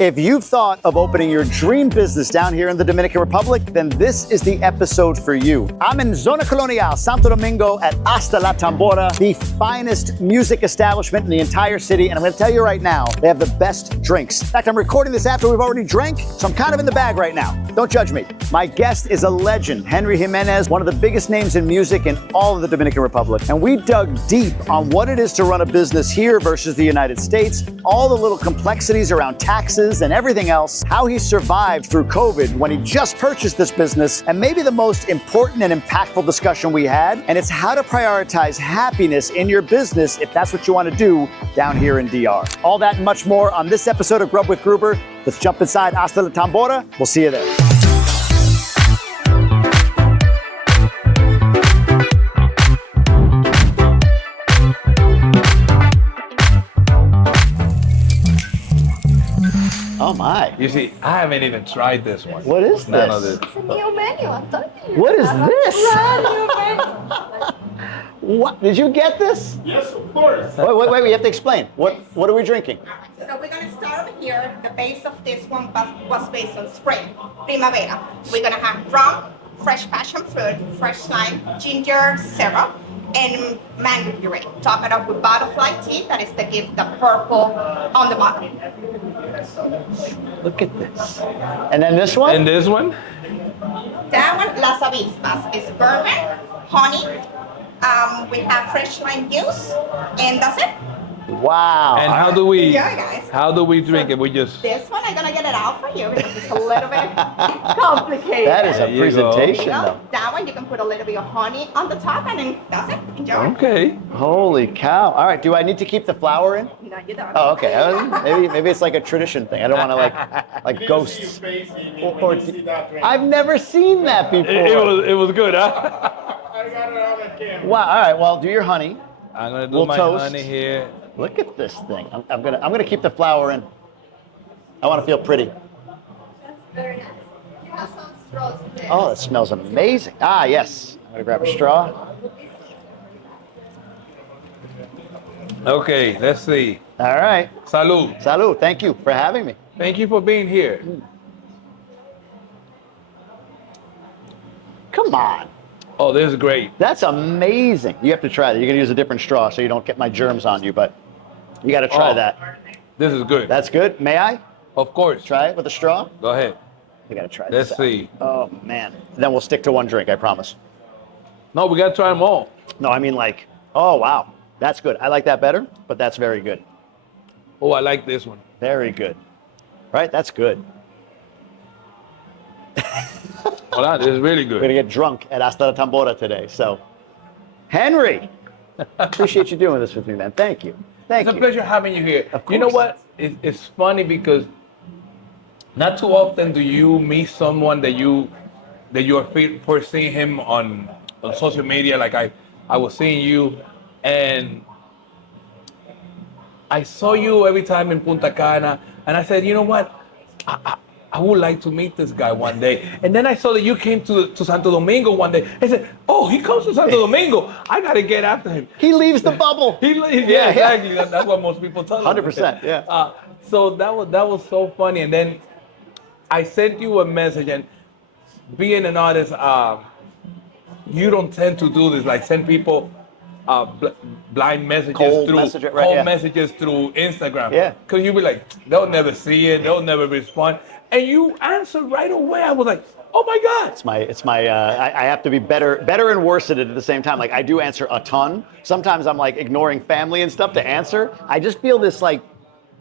If you've thought of opening your dream business down here in the Dominican Republic, then this is the episode for you. I'm in Zona Colonial, Santo Domingo at Hasta La Tambora, the finest music establishment in the entire city. And I'm going to tell you right now, they have the best drinks. In fact, I'm recording this after we've already drank, so I'm kind of in the bag right now. Don't judge me. My guest is a legend, Henry Jiménez, one of the biggest names in music in all of the Dominican Republic. And we dug deep on what it is to run a business here versus the United States, all the little complexities around taxes and everything else, how he survived through COVID when he just purchased this business, and maybe the most important and impactful discussion we had, and it's how to prioritize happiness in your business if that's what you want to do down here in DR. All that and much more on this episode of Grub with Gruber. Let's jump inside Hasta La Tambora. We'll see you there. Oh my. You see, I haven't even tried this one. What is None this? of this. It's a new menu, I'm telling you. What is this? Brand new menu. What? Did you get this? Yes, of course. Wait, we have to explain. What are we drinking? So we're going to start over here. The base of this one was based on spring, Primavera. We're going to have rum, fresh passion fruit, fresh lime, ginger syrup, and mango puree. Top it up with butterfly tea, that is to give the purple on the bottom. Look at this. And then this one? And this one? That one, Las Avispas, is bourbon, honey. We have fresh lime juice, and that's it. Wow. And how do we? Yeah, guys. How do we drink it? We just. This one, I'm gonna get it out for you because it's a little bit complicated. That is a There you presentation, You know, though. that one you can put a little bit of honey on the top, and then that's it. Enjoy. Okay. Holy cow. All right, do I need to keep the flour in? No, you don't. Oh, okay. Maybe it's like a tradition thing. I don't want to like ghosts. Or- I've never seen that before. It was good, huh? I got it on the camera. Wow. All right. Well, do your honey. I'm gonna do We'll my toast. honey here. Look at this thing. I'm gonna keep the flour in. I want to feel pretty. That's very nice. You have some straws there. Oh, it smells amazing. Ah, yes. I'm gonna grab a straw. Okay, let's see. All right. Salud. Salud. Thank you for having me. Thank you for being here. Come on. Oh, this is great. That's amazing. You have to try that. You're gonna use a different straw so you don't get my germs on you, but you got to try Oh. that. This is good. That's good. May I Of course. try it with a straw? Go ahead. You got to try Let's this. out. see. Oh man. Then we'll stick to one drink. I promise. No, we gotta try them all. No, I mean like. Oh wow. That's good. I like that better, but that's very good. Oh, I like this one. Very good. Right? That's good. Oh, that is really We're gonna good. get drunk at Hasta La Tambora today. So, Henry, appreciate you doing this with me, man. Thank you. Thank It's a you. pleasure having you here. Of You know course. what? It's funny because not too often do you meet someone that you are first seeing him on social media. Like I was seeing you, and I saw you every time in Punta Cana, and I said, you know what? I would like to meet this guy one day. And then I saw that you came to Santo Domingo one day. I said, oh, he comes to Santo Domingo. I got to get after him. He leaves the bubble. Yeah, exactly. That's what most people tell us. 100%, yeah. So that was so funny. And then I sent you a message, and being an artist, you don't tend to do this, like send people blind messages Cold through message, right, yeah. messages through Instagram. Yeah. Because you'll be like, they'll never see it, they'll never respond. And you answer right away. I was like, oh my God. It's my. I have to be better and worse at it at the same time. Like I do answer a ton. Sometimes I'm like ignoring family and stuff to answer. I just feel this like,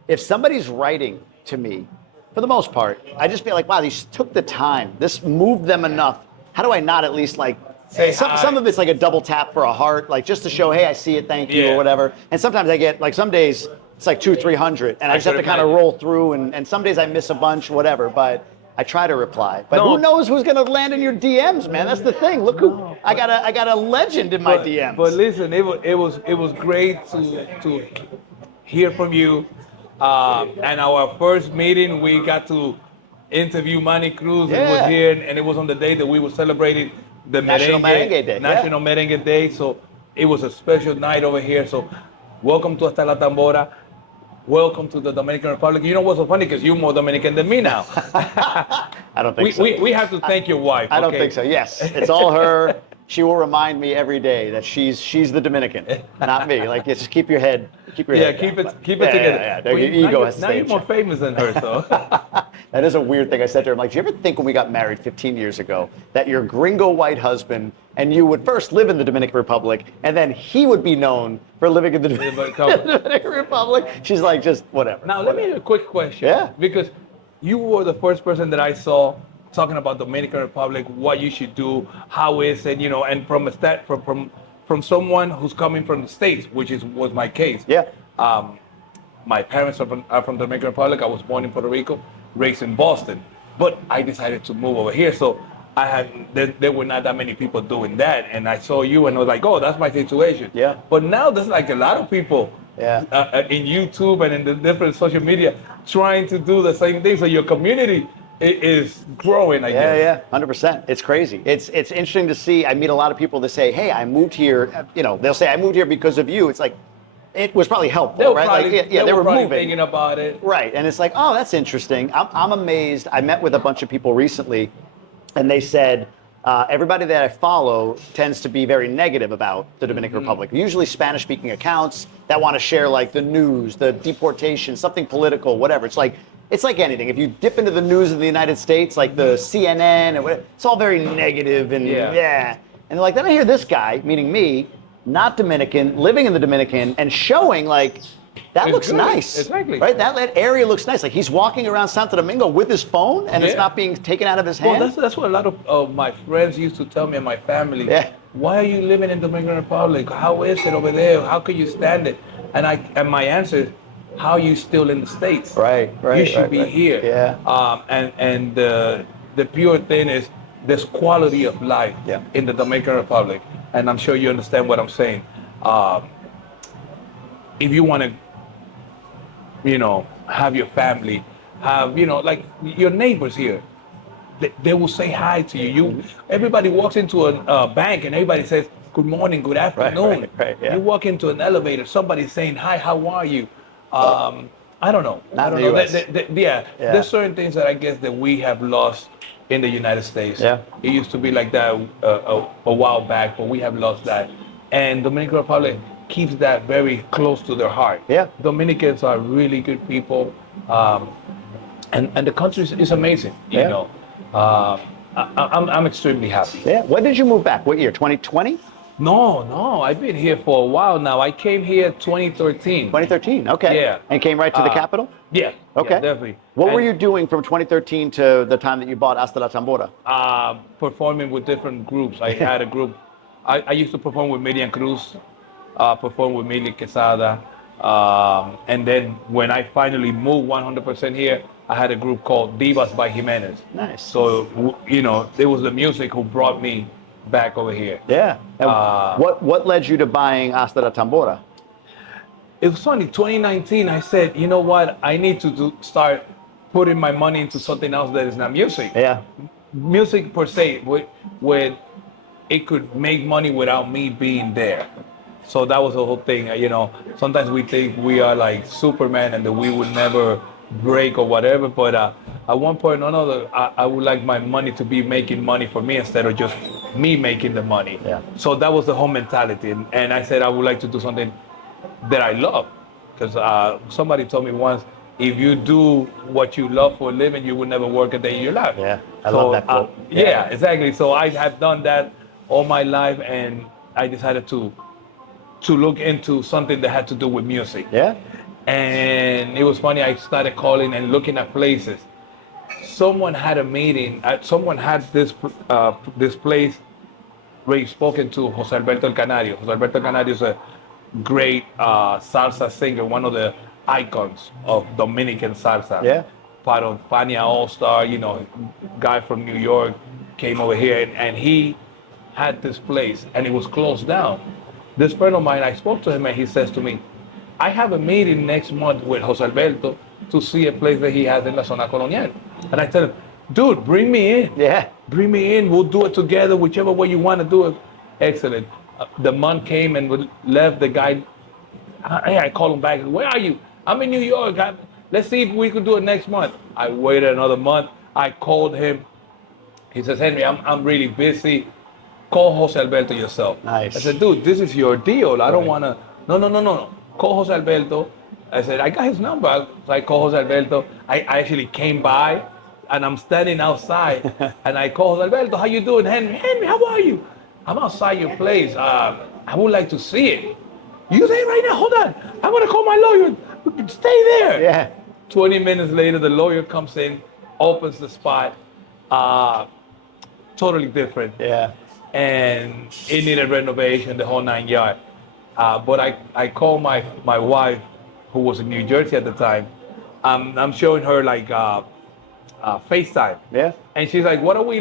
if somebody's writing to me, for the most part, I just feel like, wow, these took the time. This moved them enough. How do I not at least like Say some, hi. some of it's like a double tap for a heart, like just to show, hey, I see it, thank you, Yeah. or whatever. And sometimes I get like some days it's like 200-300, and I just have to could kind of imagine. roll through. And some days I miss a bunch, whatever. But I try to reply. But No. who knows who's gonna land in your DMs, man? That's the thing. Look who I got a legend in my DMs. But listen, it was great to hear from you. And our first meeting, we got to interview Manny Cruz. He Yeah. was here, and it was on the day that we were celebrating the National Merengue Day, National Merengue Day. So it was a special night over here. So welcome to Hasta La Tambora. welcome to the Dominican Republic. You know what's so funny? Because you're more Dominican than me now. I don't think so. We have to thank your wife. I don't okay? think so. Yes, it's all her. She will remind me every day that she's the Dominican, not me. Like, just keep your head. Keep your head. Keep down. it together. Yeah. Well, Your ego has to now stay you're in more check. famous than her, so. That is a weird thing I said to her. I'm like, do you ever think when we got married 15 years ago that your gringo white husband and you would first live in the Dominican Republic and then he would be known for living in the Dominican Republic? She's like, just whatever. Now, let me ask you a quick question. Yeah. Because you were the first person that I saw talking about Dominican Republic, what you should do, how is it, and from someone who's coming from the States, which was my case. Yeah. My parents are from the Dominican Republic. I was born in Puerto Rico, raised in Boston, but I decided to move over here. So there were not that many people doing that, and I saw you, and I was like, oh, that's my situation. Yeah. But now there's like a lot of people. Yeah. In YouTube and in the different social media, trying to do the same thing. So your community is growing, I guess. Yeah, 100%. It's crazy. It's interesting to see. I meet a lot of people that say, hey, I moved here. They'll say, I moved here because of you. It's like, it was probably helpful, right? They were probably moving. thinking about it. Right, and it's like, oh, that's interesting. I'm amazed. I met with a bunch of people recently, and they said, everybody that I follow tends to be very negative about the Dominican Republic. Usually Spanish-speaking accounts that want to share like the news, the deportation, something political, whatever. It's like anything. If you dip into the news of the United States, like the CNN and whatever, it's all very negative and yeah. And like then I hear this guy, meaning me, not Dominican, living in the Dominican, and showing like that It's looks good. nice. Exactly. Right? That area looks nice. Like he's walking around Santo Domingo with his phone and it's not being taken out of his hand. Well, that's what a lot of my friends used to tell me and my family. Yeah. Why are you living in Dominican Republic? How is it over there? How can you stand it? And my answer is, how are you still in the States? Right. You should be here. Yeah. And the pure thing is there's quality of life in the Dominican Republic, and I'm sure you understand what I'm saying. If you want to, have your family, have like your neighbors here, they will say hi to you. Everybody walks into a bank and everybody says good morning, good afternoon. Right, yeah. You walk into an elevator, somebody's saying hi, how are you? I don't know. Not I don't in know. the US. There's certain things that I guess that we have lost in the United States. Yeah. It used to be like that a while back, but we have lost that. And Dominican Republic keeps that very close to their heart. Yeah. Dominicans are really good people, and the country is amazing. You know, I'm extremely happy. Yeah. When did you move back? What year? 2020? No, I've been here for a while now. I came here 2013. 2013. Okay. Yeah. And came right to the capital? Yeah. Okay. Yeah, definitely. What were you doing from 2013 to the time that you bought Hasta La Tambora? Performing with different groups. I had a group. I used to perform with Miriam Cruz, perform with Mili Quesada, and then when I finally moved 100% here, I had a group called Divas by Jiménez. Nice. So it was the music who brought me back over here. Yeah. And what led you to buying Hasta La Tambora? It was funny. 2019, I said, you know what? I need to start putting my money into something else that is not music. Yeah. Music per se, with it could make money without me being there. So that was the whole thing. Sometimes we think we are like Superman and that we would never break or whatever. But at one point or another, I would like my money to be making money for me instead of just me making the money. Yeah. So that was the whole mentality. And I said I would like to do something that I love. Because somebody told me once, if you do what you love for a living, you will never work a day in your life. Yeah. I love that quote. Yeah, exactly. So I have done that all my life, and I decided to look into something that had to do with music. Yeah. And it was funny, I started calling and looking at places. Someone had a meeting, someone had this place where he spoken to Jose Alberto El Canario. Jose Alberto El Canario is a great salsa singer, one of the icons of Dominican salsa. Yeah. Part of Fania All-Star, guy from New York came over here and he had this place and it was closed down. This friend of mine, I spoke to him and he says to me, I have a meeting next month with Jose Alberto to see a place that he has in la Zona Colonial. And I tell him, dude, bring me in. Yeah. Bring me in. We'll do it together, whichever way you want to do it. Excellent. The month came and we left. The guy, I called him back. Where are you? I'm in New York. Let's see if we could do it next month. I waited another month. I called him. He says, Henry, I'm really busy. Call Jose Alberto yourself. Nice. I said, dude, this is your deal. I don't Right. want to. No. Call Jose Alberto. I said, I got his number. So I called Jose Alberto. I actually came by, and I'm standing outside, and I called Jose Alberto. How you doing, Henry? Henry, how are you? I'm outside your place. I would like to see it. You there right now? Hold on. I'm gonna call my lawyer. Stay there. Yeah. 20 minutes later, the lawyer comes in, opens the spot. Totally different. Yeah. And it needed renovation, the whole 9 yards. But I called my wife, who was in New Jersey at the time. I'm showing her like FaceTime. Yeah. And she's like, what are we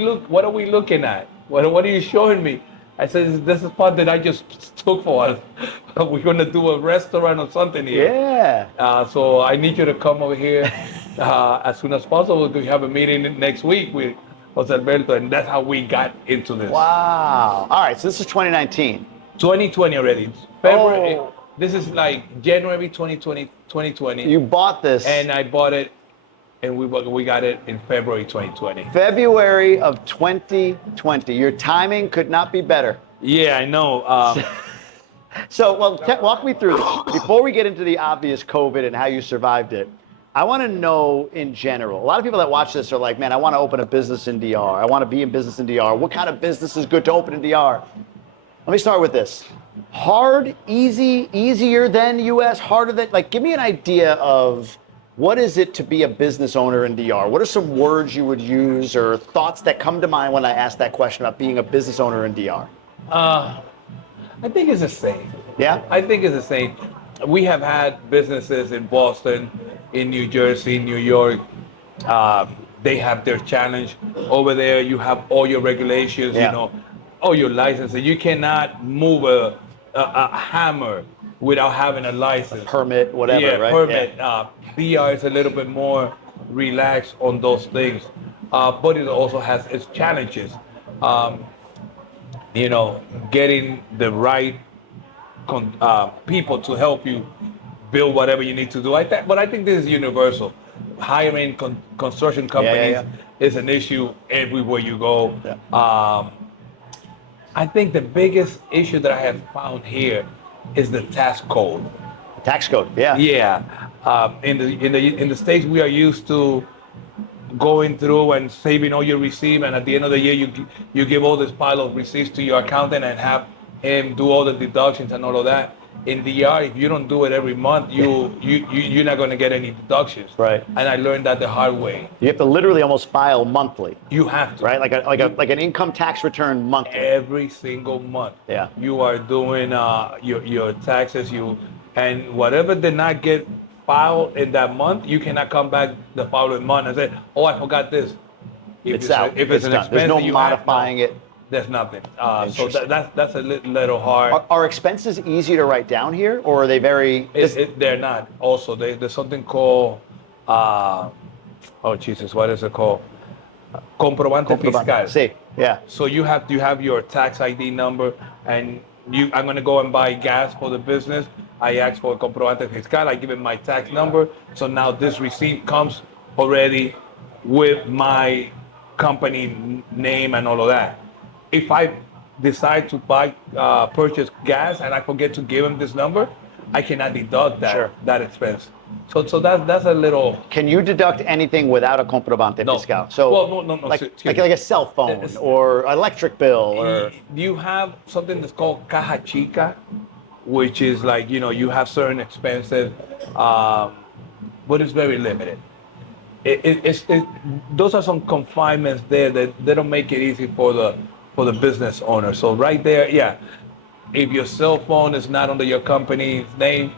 looking at? What are you showing me? I said, this is part that I just took for us. We're gonna do a restaurant or something here. Yeah. So I need you to come over here as soon as possible. We have a meeting next week with Jose Alberto, and that's how we got into this. Wow. All right. So this is 2019. 2020 already. February. Oh. This is like January 2020. You bought this. And I bought it, and we got it in February 2020. February of 2020. Your timing could not be better. Yeah, I know. So, well, walk me through this. Before we get into the obvious COVID and how you survived it, I want to know in general. A lot of people that watch this are like, man, I want to open a business in DR. I want to be in business in DR. What kind of business is good to open in DR? Let me start with this. Hard, easy, easier than US, harder than, like, give me an idea of what is it to be a business owner in DR? What are some words you would use or thoughts that come to mind when I ask that question about being a business owner in DR? I think it's the same. Yeah? I think it's the same. We have had businesses in Boston, in New Jersey, New York. They have their challenge. Over there, you have all your regulations, Yeah. you know, all your licenses. You cannot move a hammer without having a license. Permit, whatever, Yeah, right? permit. Yeah. PR is a little bit more relaxed on those things, but it also has its challenges. You know, getting the right people to help you build whatever you need to do. But I think this is universal. Hiring construction companies is an issue everywhere you go. Yeah. I think the biggest issue that I have found here is the tax code. Tax code, yeah. Yeah, in the States we are used to going through and saving all your receipts, and at the end of the year you give all this pile of receipts to your accountant and have him do all the deductions and all of that. In DR, if you don't do it every month, you're not going to get any deductions. Right. And I learned that the hard way. You have to literally almost file monthly, You have to. right? Like an income tax return monthly. Every single month. Yeah. You are doing your taxes, and whatever did not get filed in that month, you cannot come back the following month and say, oh, I forgot this. It's out. If it's an done. expense, There's no you modifying it. There's nothing. So Interesting. that's a little hard. Are expenses easy to write down here, or are they very? They're not. Also, there's something called, oh Jesus, what is it called? Comprobante fiscal. See, yeah. So you have your tax ID number, and I'm gonna go and buy gas for the business. I ask for a comprobante fiscal. I give him my tax number. So now this receipt comes already with my company name and all of that. If I decide to purchase gas and I forget to give him this number, I cannot deduct that expense. So that's a little. Can you deduct anything without a comprobante No. fiscal? So, Well, no, like excuse a me. cell phone or electric bill or. You have something that's called caja chica, which is like, you know, you have certain expenses, but it's very limited. Those are some confinements there that they don't make it easy for the business owner. So right there, yeah, if your cell phone is not under your company's name,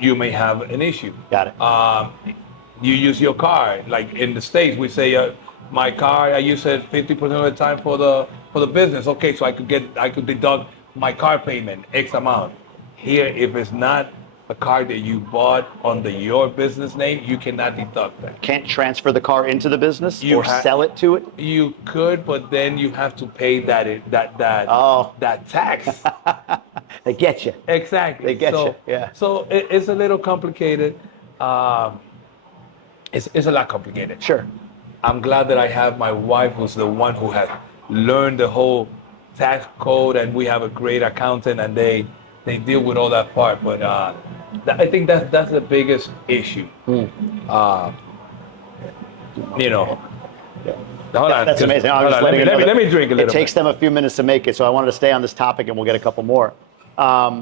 you may have an issue. Got it. You use your car, like in the States, we say my car, I use it 50% of the time for the business. Okay, so I could deduct my car payment X amount. Here, if it's not a car that you bought under your business name, you cannot deduct that. Can't transfer the car into the business You or sell it to it. You could, but then you have to pay that tax. They get you. Exactly. They get you, yeah. So it's a little complicated. it's a lot complicated. Sure. I'm glad that I have my wife, who's the one who has learned the whole tax code, and we have a great accountant, and they deal with all that part. But I think that's the biggest issue. You know. Hold on, That's amazing. hold on, let me drink a little It takes bit. them a few minutes to make it, so I wanted to stay on this topic, and we'll get a couple more.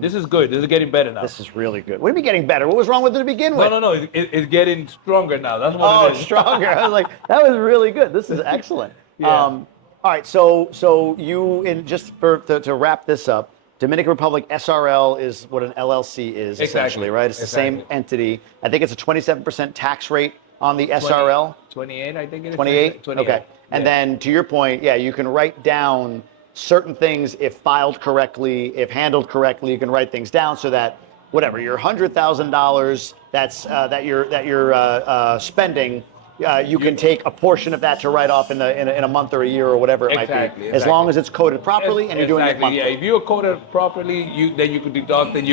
This is good. This is getting better now. This is really good. What do you mean getting better? What was wrong with it to begin with? No. It's getting stronger now. That's what Oh, it it's is. stronger. I was like, that was really good. This is excellent. Yeah. All right, so you, just to wrap this up, Dominican Republic SRL is what an LLC is, essentially, right? It's the same entity. I think it's a 27% tax rate on the SRL. 28, I think it is. 28? 28. Okay. And then to your point, yeah, you can write down certain things if filed correctly, if handled correctly. You can write things down so that whatever your $100,000 that you're spending, you can take a portion of that to write off in a month or a year or whatever it might be, as long as it's coded properly and you're doing it monthly. Yeah, if you're coded properly, then you could deduct, and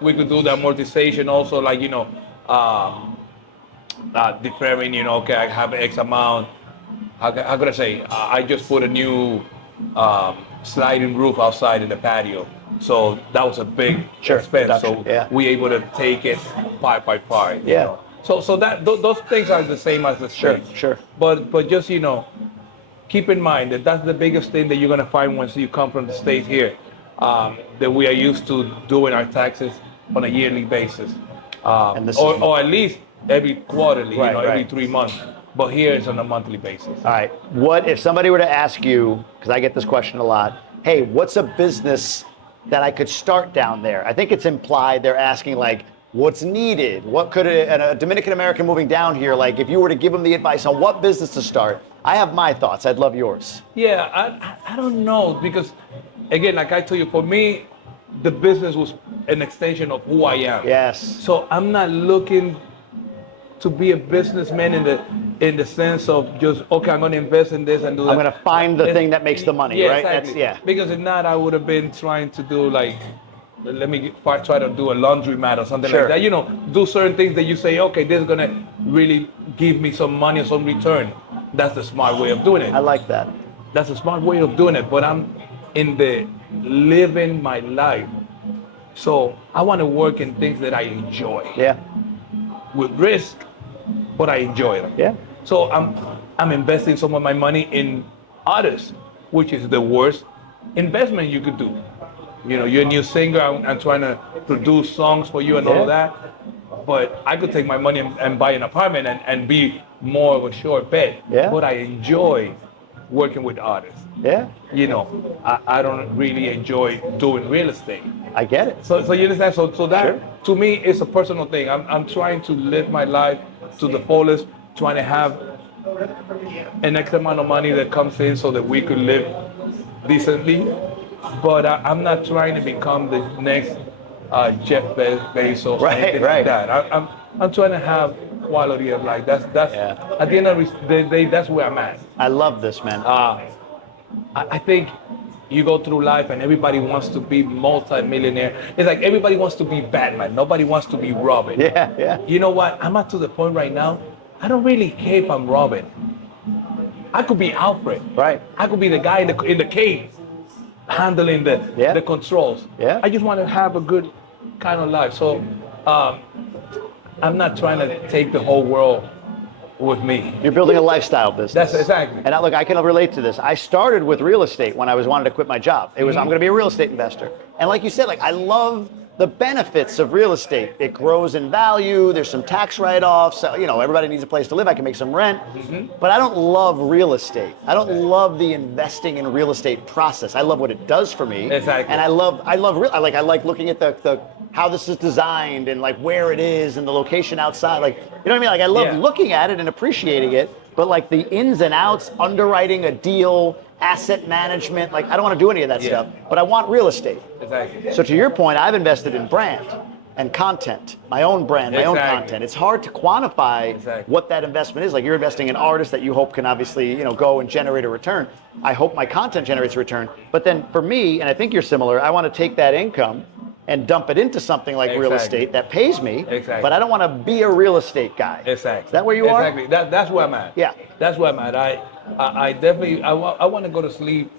we could do the amortization also, like deferring. Okay, I have X amount. How could I say? I just put a new sliding roof outside in the patio, so that was a big expense. Deduction, so we able to take it part by part. You know? So that those things are the same as the state. Sure. But just keep in mind that that's the biggest thing that you're gonna find once you come from the state here. That we are used to doing our taxes on a yearly basis, or at least every quarterly, every 3 months. But here it's on a monthly basis. All right. What if somebody were to ask you, because I get this question a lot, hey, what's a business that I could start down there? I think it's implied they're asking, like, what's needed? What could a Dominican American moving down here, like, if you were to give them the advice on what business to start? I have my thoughts. I'd love yours. Yeah, I don't know, because, again, like I told you, for me, the business was an extension of who I am. Yes. So I'm not looking to be a businessman in the sense of just, okay, I'm going to invest in this and do that. I'm going to find the thing that makes the money, right? Exactly. Because if not, I would have been trying to do, like, try to do a laundromat or something like that. Do certain things that you say, okay, this is going to really give me some money or some return. That's the smart way of doing it. I like that. That's a smart way of doing it. But I'm in the living my life. So I want to work in things that I enjoy. Yeah. With risk, but I enjoy them. Yeah. So I'm investing some of my money in artists, which is the worst investment you could do. You're a new singer, I'm trying to produce songs for you and all of that. But I could take my money and buy an apartment and be more of a sure bet. Yeah. But I enjoy working with artists. Yeah. I don't really enjoy doing real estate. I get it. So you understand? So that to me is a personal thing. I'm trying to live my life to the fullest, trying to have an X amount of money that comes in so that we could live decently. But I'm not trying to become the next Jeff Bezos or anything like that. I'm trying to have quality of life. That's at the end of the day, that's where I'm at. I love this, man. I think you go through life and everybody wants to be multi-millionaire. It's like everybody wants to be Batman. Nobody wants to be Robin. Yeah. You know what? I'm at to the point right now, I don't really care if I'm Robin. I could be Alfred. Right. I could be the guy in the cave handling the controls. Yeah. I just want to have a good kind of life. So I'm not trying to take the whole world with me. You're building a lifestyle business. That's exactly. And look, I can relate to this. I started with real estate when I wanted to quit my job. It was, I'm going to be a real estate investor. And like you said, like, I love the benefits of real estate. It grows in value. There's some tax write-offs. Everybody needs a place to live. I can make some rent. But I don't love real estate. I don't love the investing in real estate process. I love what it does for me. Exactly. And I like looking at the how this is designed and like where it is and the location outside. Like, you know what I mean? Like, I love looking at it and appreciating it. But like the ins and outs, underwriting a deal, asset management, like, I don't want to do any of that stuff, but I want real estate. Exactly. So to your point, I've invested in brand and content, my own brand, my own content. It's hard to quantify what that investment is. Like, you're investing in artists that you hope can obviously, go and generate a return. I hope my content generates a return. But then for me, and I think you're similar, I want to take that income and dump it into something like real Exactly. estate that pays me. Exactly. But I don't want to be a real estate guy. Exactly. Is that where you are? Exactly. That's where I'm at. Yeah. That's where I'm at. I definitely I want to go to sleep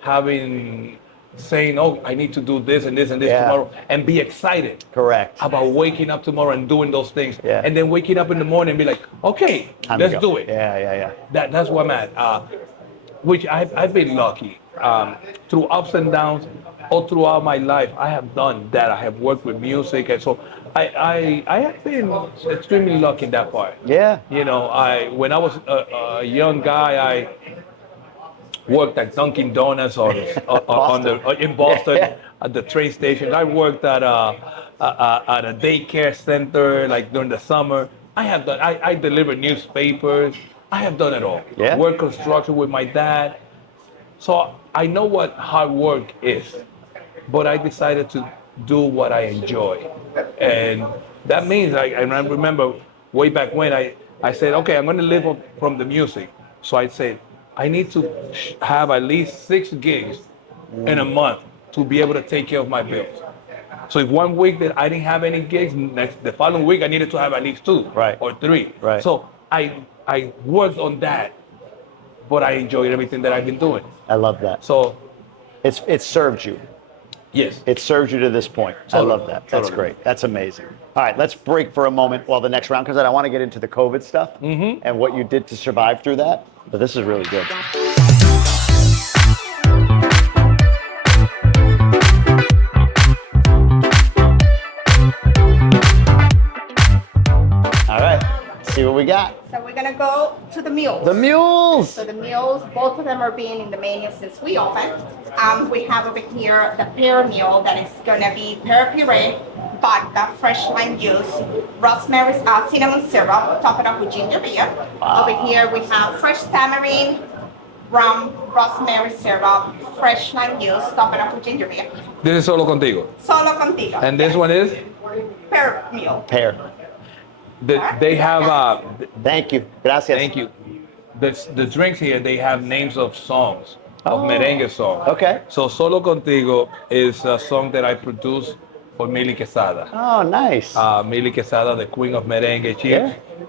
having saying, oh, I need to do this and this and this Yeah. tomorrow, and be excited Correct. about waking up tomorrow and doing those things, Yeah. and then waking up in the morning and be like, okay, Time to let's go. do it. Yeah. That's where I'm at. Which I've been lucky through ups and downs all throughout my life. I have done that. I have worked with music, and so I have been extremely lucky in that part. Yeah. You know, when I was a young guy, I worked at Dunkin' Donuts in Boston Yeah. at the train station. I worked at a daycare center like during the summer. I delivered newspapers. I have done it all. Yeah. Work construction with my dad. So I know what hard work is, but I decided to do what I enjoy. And that means, and I remember way back when I said, okay, I'm going to live from the music. So I said, I need to have at least 6 gigs in a month to be able to take care of my bills. So if one week that I didn't have any gigs, the following week I needed to have at least 2 Right. or 3. Right. So I worked on that, but I enjoyed everything that I've been doing. I love that. So It served you. yes. It serves you to this point. Totally. I love that. That's Totally. great. That's amazing. All right, let's break for a moment while the next round comes out. I want to get into the COVID stuff and what you did to survive through that. But this is really good. All right, let's see what we got. So we're gonna go to the mules. The mules. So the mules, both of them are being in the menu since we opened. We have over here the Pear mule that is gonna be pear puree, vodka, fresh lime juice, rosemary, cinnamon syrup, top it up with ginger beer. Wow. Over here we have fresh tamarind, rum, rosemary syrup, fresh lime juice, top it up with ginger beer. This is Solo Contigo. Solo Contigo. And this one is? Pear mule. Pear. They have, Thank you. Gracias. thank you. The drinks here, they have names of songs, of Oh. merengue songs. Okay. So Solo Contigo is a song that I produced for Mili Quesada. Oh, nice. Mili Quesada, the queen of merengue.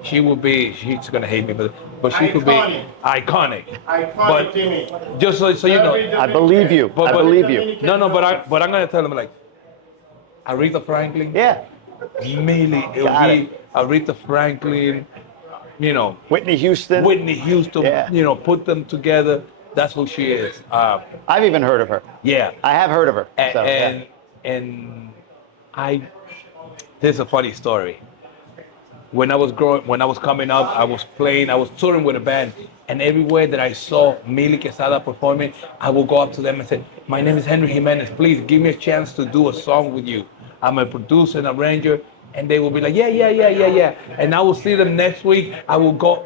She would be, she's gonna hate me, but she could be Iconic. iconic. Iconic, But Jimmy. just so you know, I believe you. I believe you. no, but I'm gonna tell them like, Aretha Franklin. Yeah. Millie, it Got would be Aretha Franklin, you know, Whitney Houston. Whitney Houston, Yeah. you know, put them together. That's who she is. I've even heard of her. Yeah. I have heard of her. And, So, yeah. and this is a funny story. When I was coming up, I was touring with a band, and everywhere that I saw Mili Quesada performing, I would go up to them and say, "My name is Henry Jiménez. Please give me a chance to do a song with you. I'm a producer and arranger." And they will be like, yeah. And I will see them next week. I will go.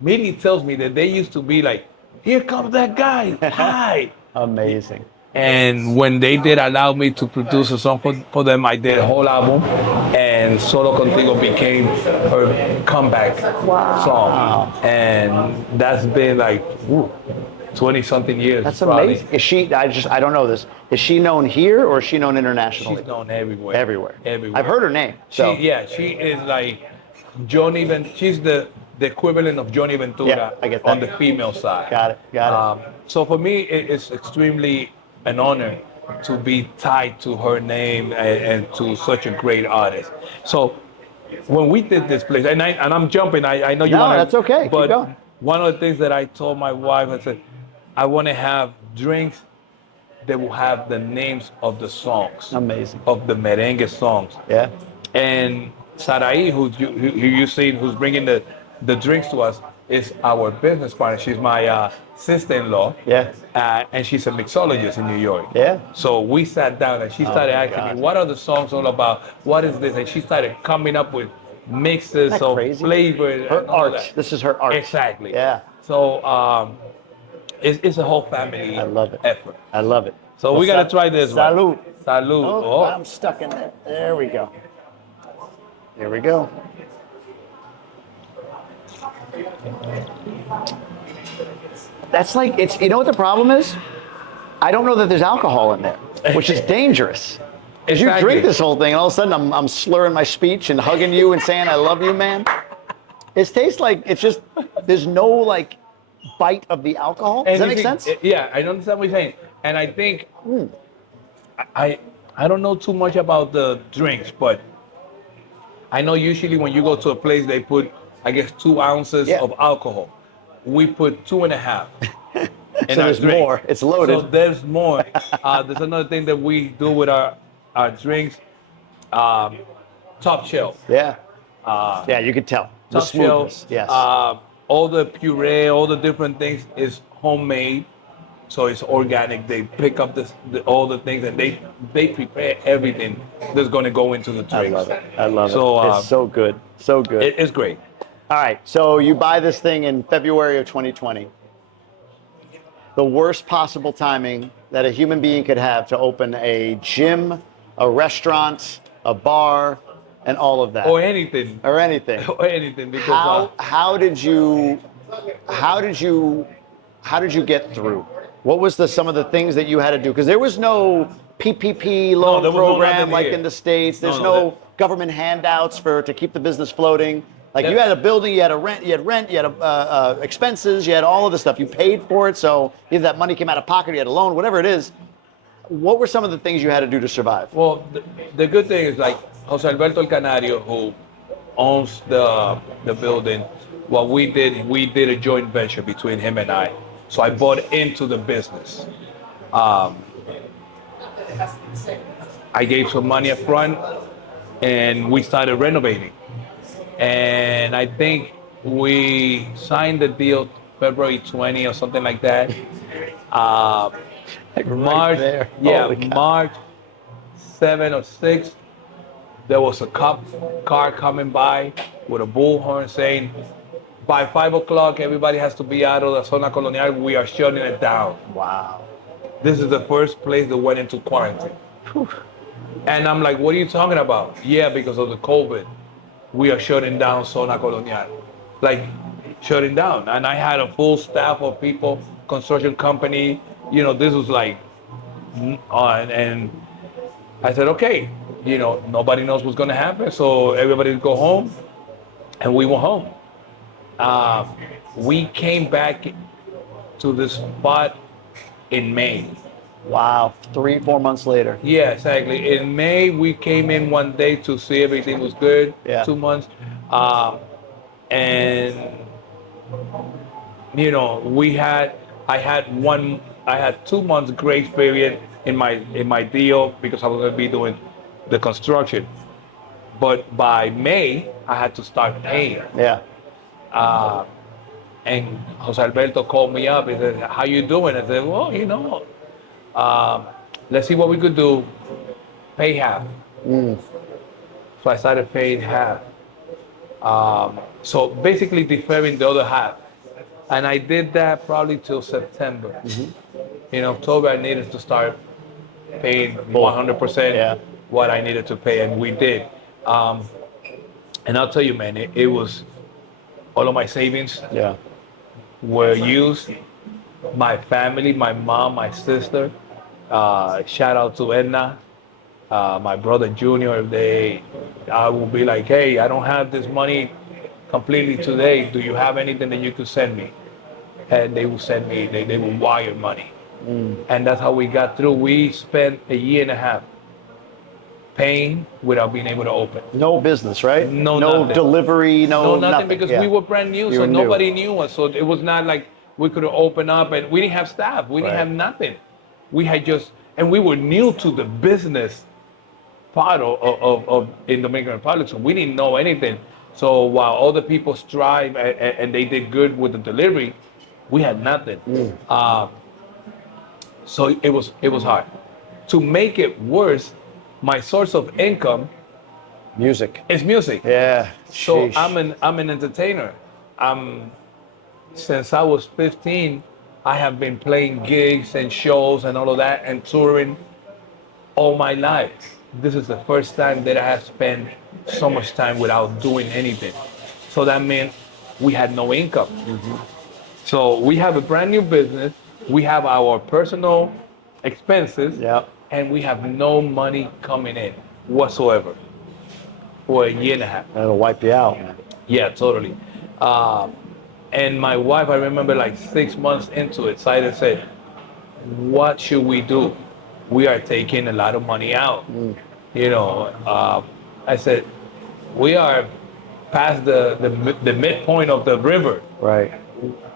Mili tells me that they used to be like, "Here comes that guy. Hi." Amazing. And when they did allow me to produce a song for them, I did a whole album. And Solo Contigo became her comeback song. And that's been like 20-something years. That's probably. amazing. Is she? I don't know this. Is she known here or is she known internationally? She's known everywhere. Everywhere. Everywhere. I've heard her name. So She is like she's the equivalent of Johnny Ventura Yeah, I get that. on the female side. Got it. So for me, it's extremely an honor to be tied to her name and to such a great artist. So when we did this place, and I'm jumping, I know you No, want to. that's okay. Keep But going. one of the things that I told my wife, I said, I want to have drinks that will have the names of the songs, Amazing. of the merengue songs. Yeah. And Sarai, who you see, who's bringing the drinks to us, is our business partner. She's my sister-in-law. Yeah. And she's a mixologist in New York. Yeah. So we sat down and she started my asking God. me, what are the songs all about? What is this? And she started coming up with mixes Isn't that of crazy? flavors. Her and all art. that. This is her art. Exactly. Yeah. So it's a whole family I love it. effort. I love it. So we got to try this Salud. one. Salud. Oh, I'm stuck in there. There we go. Here we go. That's like, it's, you know what the problem is? I don't know that there's alcohol in there, which is dangerous. 'Cause you drink this whole thing, and all of a sudden I'm slurring my speech and hugging you and saying I love you, man. It tastes like it's just there's no like bite of the alcohol. Does that make sense? Yeah, I understand what you're saying, and I think I don't know too much about the drinks, but I know usually when you go to a place they put, I guess, 2 ounces of alcohol. We put 2.5. So there's more. It's loaded. So there's more. There's another thing that we do with our drinks. Top shelf. Yeah. Yeah, you could tell. The Top smoothness. shelf. Yes. All the puree, all the different things is homemade. So it's organic. They pick up all the things and they prepare everything that's going to go into the drinks. I love it. I love it. It's so good. So good. It's great. All right. So you buy this thing in February of 2020. The worst possible timing that a human being could have to open a gym, a restaurant, a bar, and all of that. Or anything. Or anything. Or anything. Because how did you get through? What was some of the things that you had to do? Because there was no PPP loan program like in the States. There's no government handouts to keep the business floating. Like you had a building, you had rent, you had expenses, you had all of this stuff. You paid for it, so either that money came out of pocket, you had a loan, whatever it is. What were some of the things you had to do to survive? Well, the good thing is like Jose Alberto El Canario, who owns the building, what we did a joint venture between him and I. So I bought into the business. I gave some money up front and we started renovating. And I think we signed the deal February 20 or something like that. March 7 or 6, there was a cop car coming by with a bullhorn saying, by 5 o'clock, everybody has to be out of the Zona Colonial. We are shutting it down. Wow. This is the first place that went into quarantine. Whew. And I'm like, what are you talking about? Yeah, because of the COVID. We are shutting down Zona Colonial. Like, shutting down. And I had a full staff of people, construction company. This was like, and I said, okay, nobody knows what's going to happen. So everybody go home. And we went home. We came back to this spot in May. Wow, 3-4 months later. Yeah, exactly. In May, we came in one day to see everything was good. Yeah. 2 months. And I had 2 months grace period in my deal because I was going to be doing the construction. But by May, I had to start paying. Yeah. And Jose Alberto called me up and said, how you doing? I said, well, let's see what we could do. Pay half. So I started paying half. So basically deferring the other half. And I did that probably till September. Mm-hmm. In October, I needed to start paying 100% what I needed to pay, and we did. And I'll tell you, man, it was all of my savings were used. My family, my mom, my sister, shout out to Edna, my brother Junior. I will be like, hey, I don't have this money completely today. Do you have anything that you could send me? And they will send me, they will wire money. And that's how we got through. We spent a year and a half paying without being able to open. No business, right? No delivery, no nothing. Because we were brand new, so nobody knew us. So it was not like we could open up, and we didn't have staff. We didn't have nothing. We had and we were new to the business part of in Dominican Republic, so we didn't know anything. So while other people strive and they did good with the delivery, we had nothing. So it was hard. To make it worse, my source of income is music. Yeah. So I'm an entertainer. Since I was 15, I have been playing gigs and shows and all of that and touring all my life. This is the first time that I have spent so much time without doing anything. So that meant we had no income. Mm-hmm. So we have a brand new business. We have our personal expenses. Yeah. and we have no money coming in whatsoever for a year and a half. That'll wipe you out, man. Yeah, totally. And my wife, I remember like 6 months into it, Saida said, what should we do? We are taking a lot of money out. You know, I said, we are past the midpoint of the river. Right.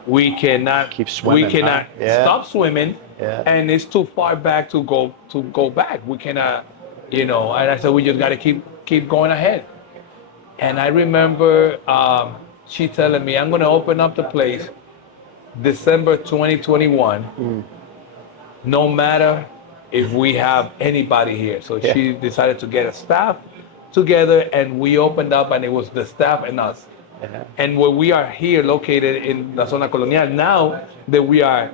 We cannot Keep swimming, We cannot huh? Yeah. stop swimming, Yeah. and it's too far back to go back. We cannot, you know. And I said, we just got to keep going ahead. And I remember she telling me, I'm going to open up the place December 2021, no matter if we have anybody here. So Yeah. she decided to get a staff together, and we opened up, and it was the staff and us. Yeah. And where we are here, located in the Zona Colonial, now that we are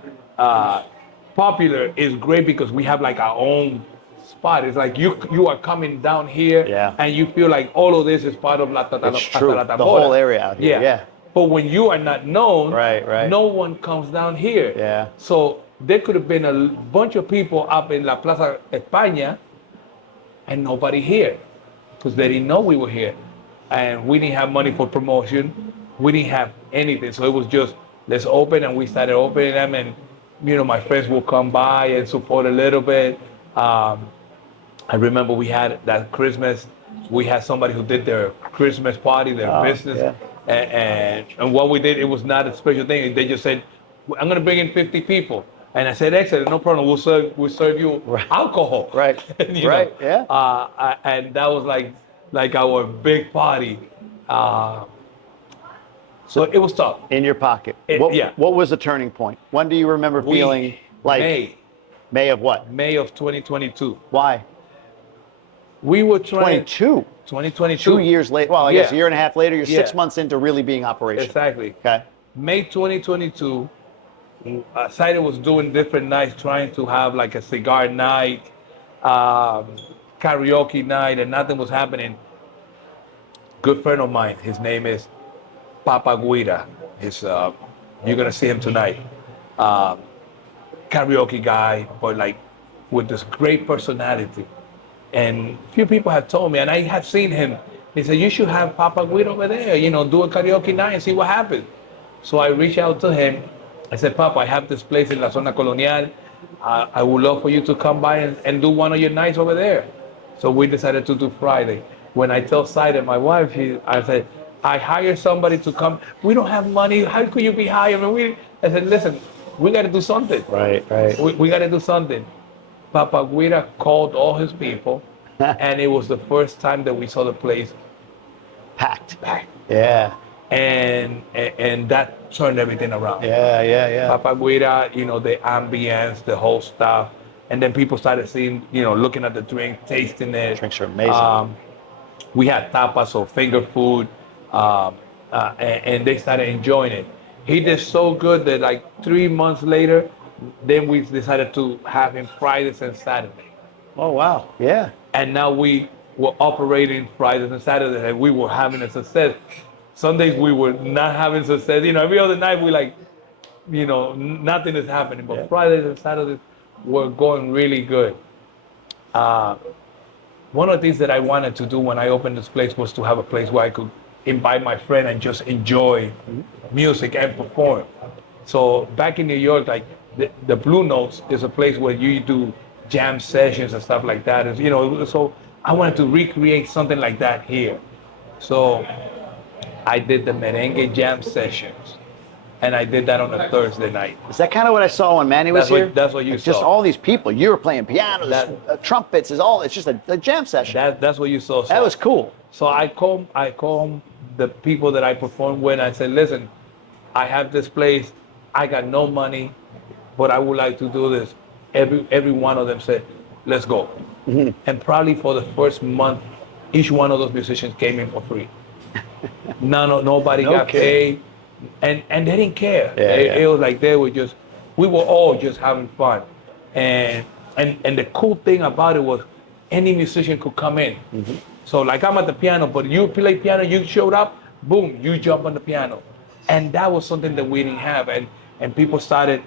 popular, is great because we have like our own spot. It's like you are coming down here, Yeah. and you feel like all of this is part of It's Hasta true. La The Tambora. whole area out here. Yeah. But when you are not known, Right. no one comes down here. Yeah. So there could have been a bunch of people up in La Plaza España and nobody here because they didn't know we were here. And we didn't have money for promotion. We didn't have anything. So it was just, let's open, and we started opening them, and you know, my friends will come by and support a little bit. I remember we had that Christmas, we had somebody who did their Christmas party, their business. Yeah. And what we did, it was not a special thing. They just said, I'm gonna bring in 50 people. And I said, excellent, no problem. We'll serve you Right. alcohol. Right. You Right. know? Yeah. And that was like our big party. So it was tough. In your pocket. Yeah. What was the turning point? When do you remember feeling like May of what? May of 2022. Why? We were trying 22. 2022. 2 years later. Well, I guess a Yeah. year and a half later. You're Yeah. 6 months into really being operational. Exactly. Okay. May 2022, Saida was doing different nights, trying to have like a cigar night, karaoke night, and nothing was happening. Good friend of mine, his name is Papa Guida. You're gonna see him tonight. Karaoke guy, but like with this great personality. And few people have told me, and I have seen him. They said, you should have Papa Guido over there, you know, do a karaoke night and see what happens. So I reached out to him. I said, Papa, I have this place in La Zona Colonial. I would love for you to come by and do one of your nights over there. So we decided to do Friday. When I tell Saida, my wife, I said, I hired somebody to come. We don't have money. How could you be hired? I said, listen, we got to do something. Right. We got to do something. Papa Guida called all his people, and it was the first time that we saw the place Packed. packed. Yeah. And that turned everything around. Yeah. Papa Guida, you know, the ambience, the whole stuff. And then people started seeing, you know, looking at the drink, tasting it. Drinks are amazing. We had tapas, so finger food, and they started enjoying it. He did so good that like 3 months later, then we decided to have him Fridays and Saturdays. Oh, wow. Yeah. And now we were operating Fridays and Saturdays, and we were having a success. Sundays we were not having success. You know, every other night we like, you know, nothing is happening. But Yeah. Fridays and Saturdays were going really good. One of the things that I wanted to do when I opened this place was to have a place where I could invite my friend and just enjoy music and perform. So back in New York, like the Blue Notes is a place where you do jam sessions and stuff like that. You know, so I wanted to recreate something like that here. So I did the merengue jam sessions, and I did that on a Thursday night. Is that kind of what I saw when Manny was here? That's what you Like, just saw. all these people. You were playing pianos, trumpets. It's just a jam session. That's what you saw. So, That was cool. So I called the people that I performed with. I said, listen, I have this place. I got no money, but I would like to do this. Every one of them said, let's go. And probably for the first month, each one of those musicians came in for free. Nobody got paid, and they didn't care. It was like we were all just having fun, and the cool thing about it was any musician could come in. So like I'm at the piano, but you play piano, you showed up, boom, you jump on the piano, and that was something that we didn't have, and people started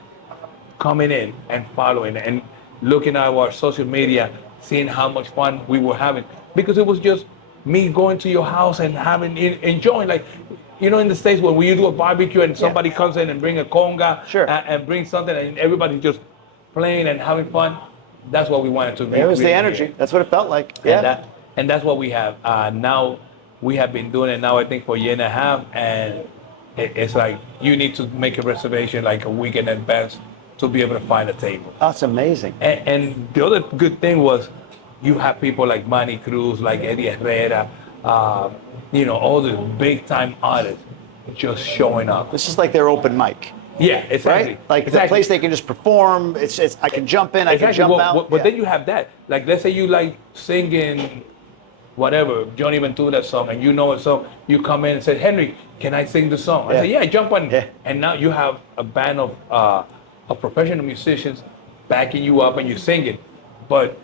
coming in and following, and looking at our social media, seeing how much fun we were having, because it was just me going to your house and enjoying, like, you know, in the States when we do a barbecue and somebody comes in and bring a conga Sure. and bring something and everybody just playing and having fun. That's what we wanted to recreate. It was the energy. here. That's what it felt like. Yeah. And that's what we have. Now we have been doing it now, I think, for a year and a half, and it's like you need to make a reservation like a week in advance to be able to find a table. That's amazing. And the other good thing was you have people like Manny Cruz, like Eddie Herrera, you know, all the big time artists just showing up. This is like their open mic. Yeah, exactly. Right? Like exactly. the place they can just perform. It's I can jump in, I can jump out. But then you have that. Like, let's say you like singing whatever, Johnny Ventura's song, and you know a song, you come in and say, Henry, can I sing the song? I say, yeah, jump on. Yeah. And now you have a band of professional musicians backing you up and you sing it. But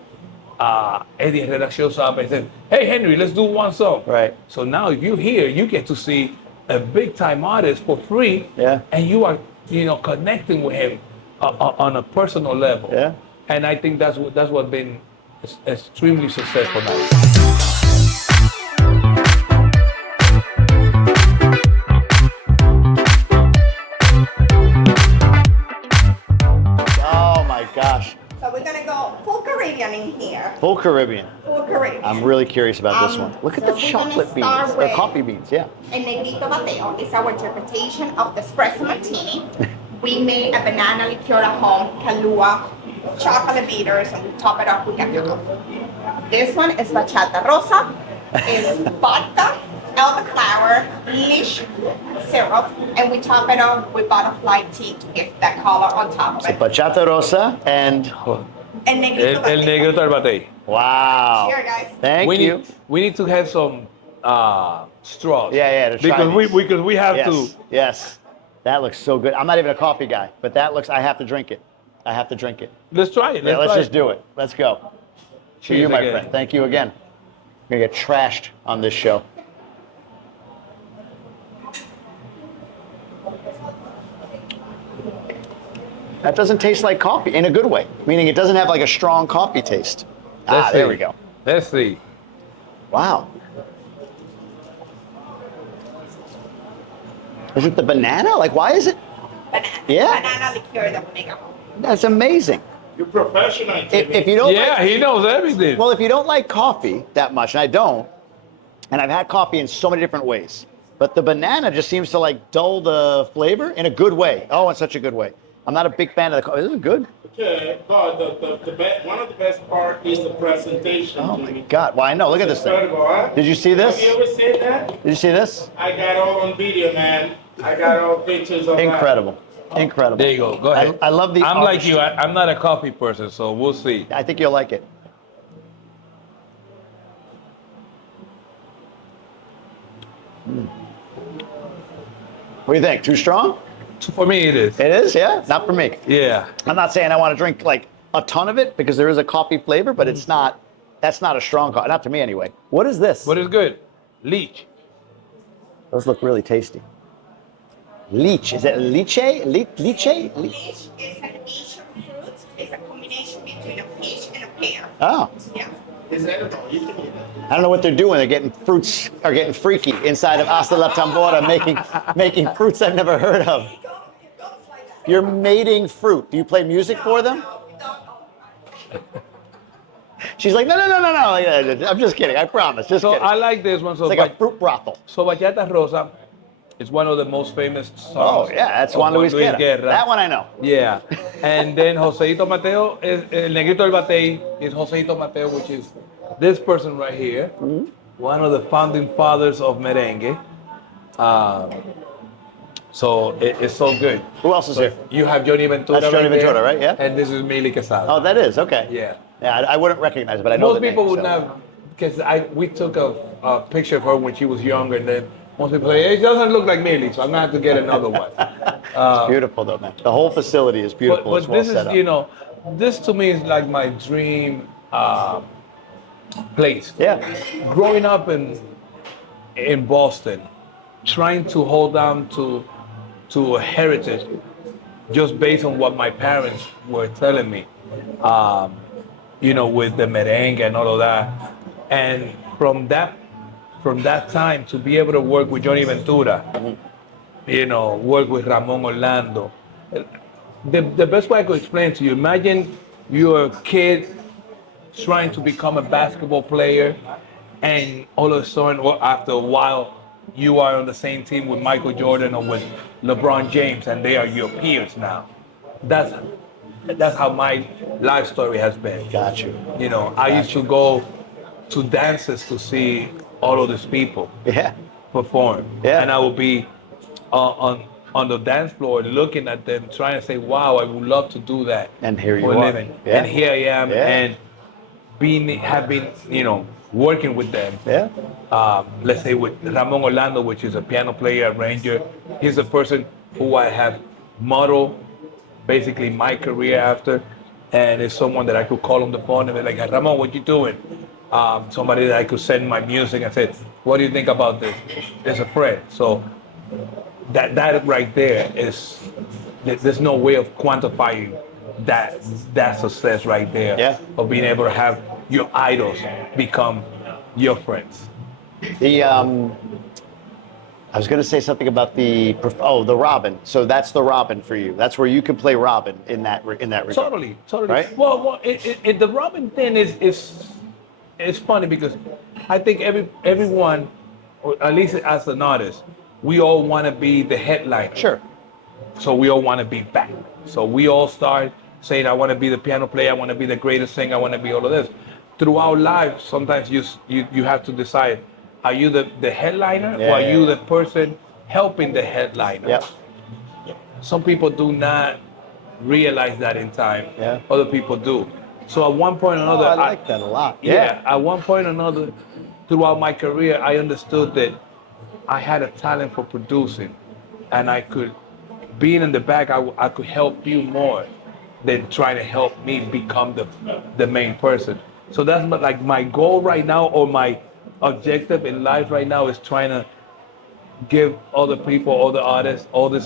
Eddie Herrera shows up and says, hey, Henry, let's do one song. Right. So now if you're here, you get to see a big time artist for free. Yeah. And you are, you know, connecting with him on a personal level. Yeah. And I think that's what been extremely successful now. Oh my gosh. So we're gonna go full Caribbean in here. Full Caribbean. Full Caribbean. I'm really curious about this one. Look at so the we're gonna chocolate beans. start Or with- coffee beans, yeah. El Negrito Bateo is our interpretation of the espresso martini. We made a banana liqueur at home, Kahlua, chocolate bitters, and we top it up with cacao. This one is Bachata Rosa. It's vodka, elderflower, leash syrup, and we top it up with butterfly tea to get that color on top of it. Bachata Rosa and El Negrito El Bateo. Negrito al Batey. wow. Here, guys. Thank we you. we need to have some straws. Yeah, to try because we have yes, to. yes. That looks so good. I'm not even a coffee guy, but that looks, I have to drink it. I have to drink it. Let's try it. Yeah, let's try just do it. Let's go. To Cheers you, my again. friend. Thank you again. We're gonna get trashed on this show. That doesn't taste like coffee in a good way, meaning it doesn't have like a strong coffee taste. There we go. Let's see. Wow. Is it the banana? Like, why is it? Banana. Yeah. Banana liqueur that we make at home. That's amazing. You're professional. If you don't Yeah, like, he knows everything. well, if you don't like coffee that much, and I don't, and I've had coffee in so many different ways, but the banana just seems to like dull the flavor in a good way. Oh, in such a good way. I'm not a big fan of the coffee. This is good. Okay, but one of the best part is the presentation. Oh my Jimmy. God. Well, I know. Look at this thing. Incredible, huh? Did you see this? Have you ever seen that? Did you see this? I got all on video, man. I got all pictures of Incredible. Incredible. There you go. Go ahead. I love the I'm like you. artistry. I'm not a coffee person, so we'll see. I think you'll like it. What do you think? Too strong? For me, it is. It is, yeah? Not for me. Yeah. I'm not saying I want to drink like a ton of it because there is a coffee flavor, but it's not, that's not a strong coffee. Not to me anyway. What is this? But it's good. Leech. Those look really tasty. Leech. Is it leche? Leche? Peach is an Asian fruit. It's a combination between a peach and a pear. Oh. Yeah. It's edible. You can eat it. I don't know what they're doing. They're getting fruits, are getting freaky inside of Hasta La Tambora, making fruits I've never heard of. It goes like that. You're mating fruit. Do you play music for them? No, we don't. She's like, no. I'm just kidding. I promise. Just So kidding. I like this one. So It's like a fruit brothel. So Bachata Rosa is one of the most famous songs. Oh, yeah. That's of Juan Luis Guerra. That one I know. Yeah. And then Joseito Mateo, El Negrito del Batey is Joseito Mateo, which is this person right here, one of the founding fathers of merengue. So it's so good. Who else is here? You have Johnny Ventura. That's Johnny right there, Ventura, right? Yeah. And this is Mili Quesada. Oh, that is? Okay. Yeah. Yeah, I wouldn't recognize it, but I know Most the people name, would so. not, because we took a picture of her when she was younger, and then most people say, it doesn't look like Mili, so I'm going to have to get another one. It's beautiful, though, man. The whole facility is beautiful. But It's well this set is, up. you know, this to me is like my dream place. Yeah. Growing up in Boston, trying to hold on to a heritage just based on what my parents were telling me. with the merengue and all of that. And from that time to be able to work with Johnny Ventura, work with Ramon Orlando. The best way I could explain to you, imagine you're a kid trying to become a basketball player, and all of a sudden, or after a while, you are on the same team with Michael Jordan or with LeBron James, and they are your peers now. That's that's how my life story has been. Got you. I used to go to dances to see all of these people Yeah. perform, Yeah. and I would be on the dance floor looking at them, trying to say, "Wow, I would love to do that." And here you for a are. living. Yeah. And here I am, Yeah. and have been, working with them. Yeah. Let's say with Ramon Orlando, which is a piano player, arranger. He's a person who I have modeled basically my career after, and it's someone that I could call on the phone and be like, Ramon, what you doing? Somebody that I could send my music and say, what do you think about this? There's a friend. So that right there is, there's no way of quantifying that success right there. Yeah. Of being able to have your idols become your friends. I was going to say something about the Robin. So that's the Robin for you. That's where you can play Robin in that regard. Totally. Right? Well, the Robin thing is funny because I think everyone, or at least as an artist, we all want to be the headliner. Sure. So we all want to be back. So we all start saying, I want to be the piano player, I want to be the greatest singer, I want to be all of this. Throughout life, sometimes you have to decide, are you the headliner or are you the person helping the headliner? Yep. Some people do not realize that in time. Yeah. Other people do. So at one point or another, I like that a lot. yeah, at one point or another, throughout my career, I understood that I had a talent for producing, and I could, being in the back, I could help you more than trying to help me become the main person. So that's my goal right now, or my objective in life right now, is trying to give other people, other artists, all these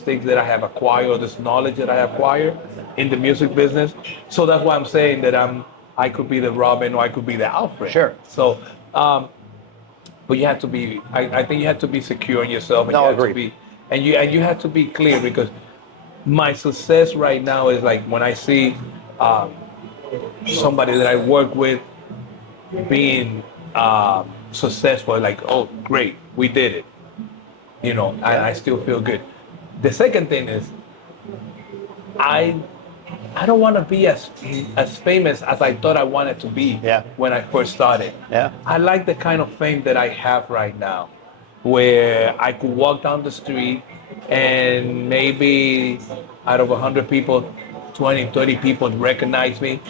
things that I have acquired, all this knowledge that I acquired in the music business. So that's why I'm saying that I could be the Robin or I could be the Alfred. Sure. So, but you have to be. I think you have to be secure in yourself, and No, you have agreed. to be, and you have to be clear, because my success right now is like when I see somebody that I work with being successful, like, oh, great, we did it. And I still feel good. The second thing is, I don't want to be as famous as I thought I wanted to be when I first started. Yeah. I like the kind of fame that I have right now, where I could walk down the street and maybe out of 100 people, 20, 30 people recognize me,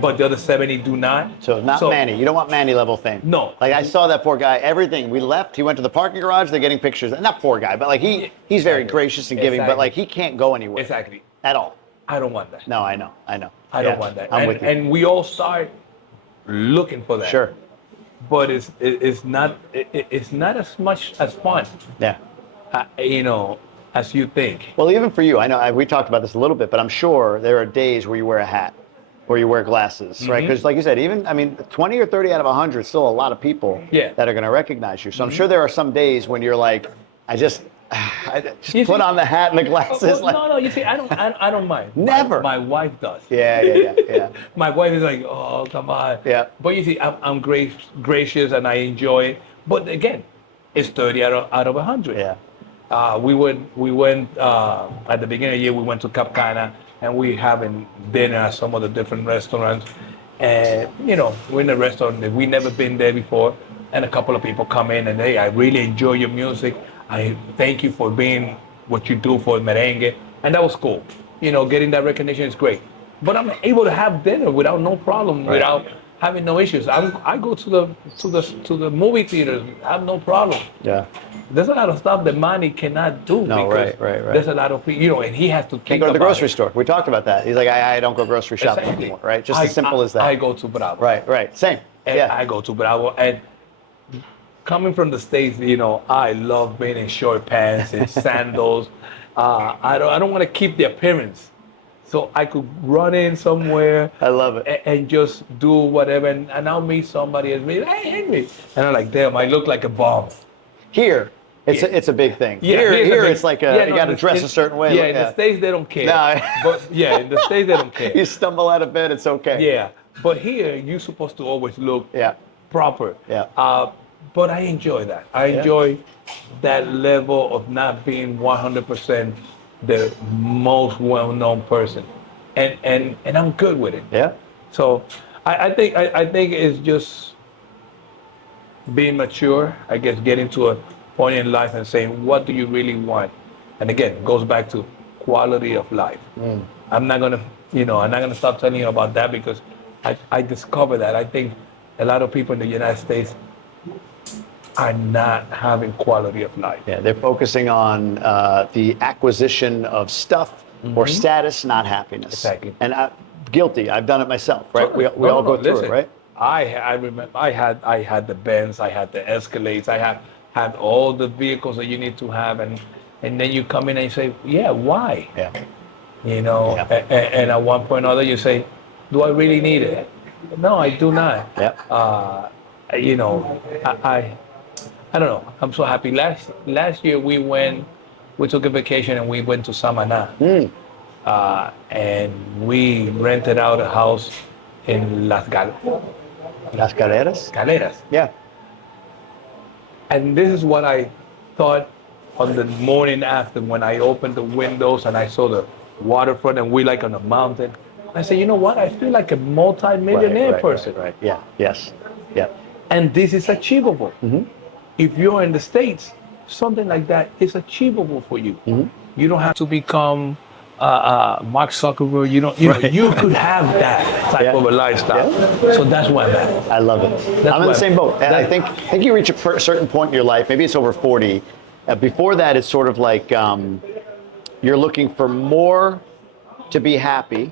but the other 70 do not. So not Manny. You don't want Manny level fame. No. Like I saw that poor guy. Everything. We left. He went to the parking garage. They're getting pictures. Not poor guy, but like he's very gracious and giving. But like he can't go anywhere. Exactly. At all. I don't want that. No, I know. I don't want that. I'm with you. And we all start looking for that. Sure. But it's not as much as fun. Yeah. As you think. Well, even for you, I know we talked about this a little bit, but I'm sure there are days where you wear a hat or you wear glasses, right? Because like you said, 20 or 30 out of 100 is still a lot of people that are going to recognize you. So I'm sure there are some days when you're like, I just put on the hat and the glasses. No, you see, I don't mind. Never. My wife does. Yeah. My wife is like, oh, come on. Yeah. But you see, I'm gracious and I enjoy it. But again, it's 30 out of 100. Yeah. We went at the beginning of the year. We went to Cap Cana, and we having dinner at some of the different restaurants. And we're in a restaurant that we never been there before, and a couple of people come in and, hey, I really enjoy your music. I thank you for being what you do for merengue, and that was cool. Getting that recognition is great. But I'm able to have dinner without no problem, without having no issues. I go to the movie theaters, I have no problem. Yeah. There's a lot of stuff that money cannot do. No, because right. There's a lot of people, and he has to Can't go to the grocery store. We talked about that. He's like, I don't go grocery shopping anymore, right? Just as simple as that. I go to Bravo. Right. Same. And I go to Bravo, and coming from the States, I love being in short pants and sandals. I don't want to keep the appearance. so I could run in somewhere. I love it. And just do whatever, and I'll meet somebody and be, hey, Henry, and I'm like, damn, I look like a bomb. Here, it's a big thing. Yeah, here it's like you got to dress a certain way. Yeah, in the States they don't care. No. But yeah, in the States they don't care. You stumble out of bed, it's okay. Yeah, but here you're supposed to always look proper. Yeah. But I enjoy that. I enjoy that level of not being 100% the most well-known person, and I'm good with it. Yeah. So I think it's just being mature. I guess getting to a point in life and saying, what do you really want? And again, it goes back to quality of life. I'm not gonna stop telling you about that because I discovered that. I think a lot of people in the United States are not having quality of life. Yeah, they're focusing on the acquisition of stuff or status, not happiness. Exactly. And guilty. I've done it myself, right? We all go through it, right? I remember I had the Benz, I had the Escalades, I had all the vehicles that you need to have, and then you come in and you say, yeah, why? Yeah. You know, and at one point or other you say, do I really need it? No, I do not. Yeah. You know, I don't know. I'm so happy. Last year we took a vacation and we went to Samaná. And we rented out a house in Las Galeras? Galeras. Yeah. And this is what I thought on the morning after when I opened the windows and I saw the waterfront and we like on a mountain. I said, you know what? I feel like a multi-millionaire person. Right. Yeah. Yes. Yeah. And this is achievable. If you're in the States, something like that is achievable for you. You don't have to become Mark Zuckerberg. You could have that type of a lifestyle. So that's why I'm at. I love it. I'm in the same boat. And I think you reach a certain point in your life, maybe it's over 40. Before that, it's sort of like you're looking for more to be happy.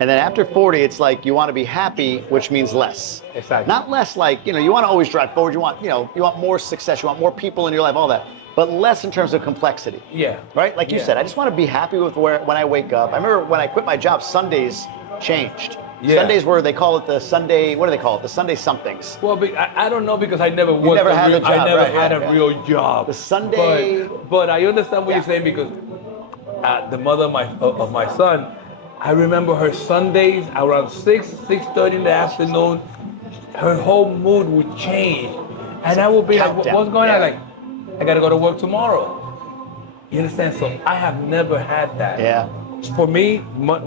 And then after 40, it's like you want to be happy, which means less. Exactly. Not less like, you want to always drive forward. You want more success. You want more people in your life, all that. But less in terms of complexity. Yeah. Right? Like you said, I just want to be happy with when I wake up. I remember when I quit my job, Sundays changed. Yeah. Sundays were, they call it the Sunday, what do they call it? The Sunday somethings. Well, I don't know because I never worked. I never had a real job. The Sunday. But I understand what you're saying because the mother of my son, I remember her Sundays around 6:30 in the afternoon, her whole mood would change. And I would be like, what's going on? Like, I gotta go to work tomorrow. You understand? So I have never had that. Yeah. For me,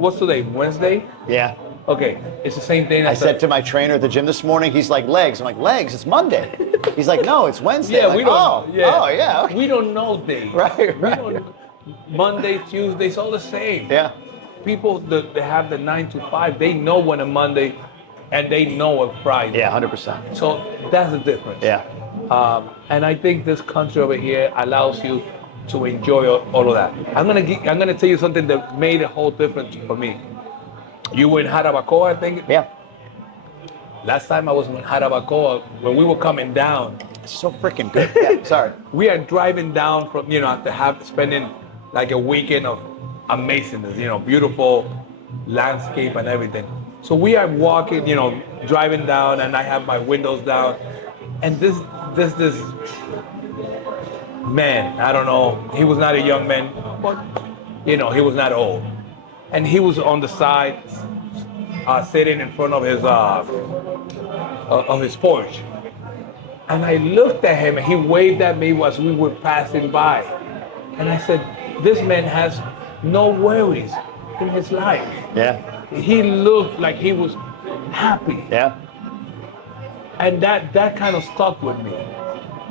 what's today? Wednesday? Yeah. Okay, it's the same thing. I said to my trainer at the gym this morning, he's like, legs. I'm like, legs? It's Monday. He's like, no, it's Wednesday. Yeah, like, we don't. Okay. We don't know days. Right. We don't. Monday, Tuesday, it's all the same. Yeah. People that have the 9 to 5, they know when a Monday, and they know a Friday. Yeah, 100%. So that's the difference. Yeah. And I think this country over here allows you to enjoy all of that. I'm gonna tell you something that made a whole difference for me. You were in Jarabacoa, I think. Yeah. Last time I was in Jarabacoa, when we were coming down. It's so freaking good. Yeah. Sorry. We are driving down from after spending like a weekend of amazingness, beautiful landscape and everything. So we are walking, driving down, and I have my windows down, and this man, I don't know, he was not a young man, but he was not old, and he was on the side, sitting in front of his porch, and I looked at him, and he waved at me as we were passing by, and I said, this man has no worries in his life. Yeah. He looked like he was happy. Yeah. And that kind of stuck with me.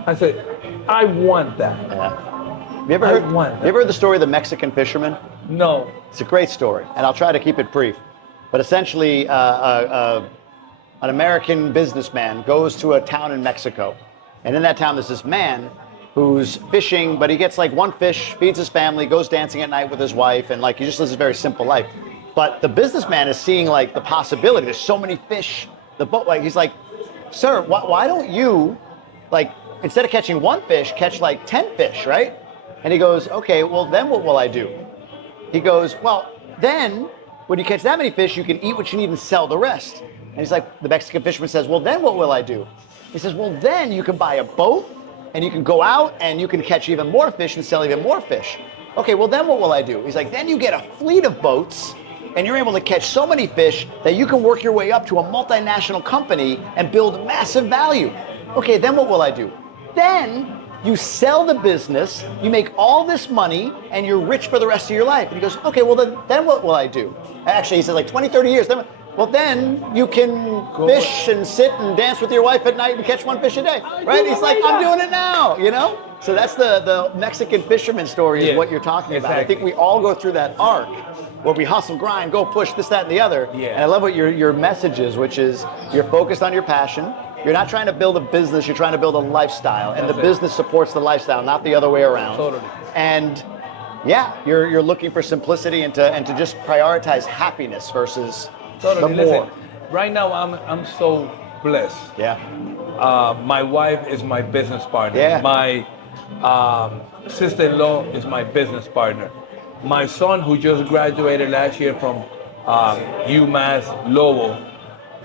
I said, I want that. Yeah. You ever heard the story of the Mexican fisherman? No. It's a great story, and I'll try to keep it brief. But essentially, an American businessman goes to a town in Mexico, and in that town there's this man who's fishing, but he gets like one fish, feeds his family, goes dancing at night with his wife, and like he just lives a very simple life. But the businessman is seeing like the possibility. There's so many fish. The boat, like he's like, sir, why don't you, like, instead of catching one fish, catch like 10 fish, right? And he goes, okay, well then what will I do? He goes, well then when you catch that many fish, you can eat what you need and sell the rest. And he's like, the Mexican fisherman says, well, then what will I do? He says, well, then you can buy a boat and you can go out and you can catch even more fish and sell even more fish. Okay, well, then what will I do? He's like, then you get a fleet of boats and you're able to catch so many fish that you can work your way up to a multinational company and build massive value. Okay, then what will I do? Then you sell the business, you make all this money, and you're rich for the rest of your life. And he goes, okay, well, then what will I do? Actually, he says like 20, 30 years. Well, then you can fish and sit and dance with your wife at night and catch one fish a day, right? He's like, I'm doing it now, you know? So that's the Mexican fisherman story is what you're talking about. I think we all go through that arc where we hustle, grind, go push this, that, and the other. Yeah. And I love what your message is, which is you're focused on your passion. You're not trying to build a business, you're trying to build a lifestyle. And the business supports the lifestyle, not the other way around. Totally. And yeah, you're looking for simplicity and to just prioritize happiness versus the more. Listen, right now I'm so blessed. Yeah. My wife is my business partner. Yeah. My sister-in-law is my business partner. My son, who just graduated last year from UMass Lowell,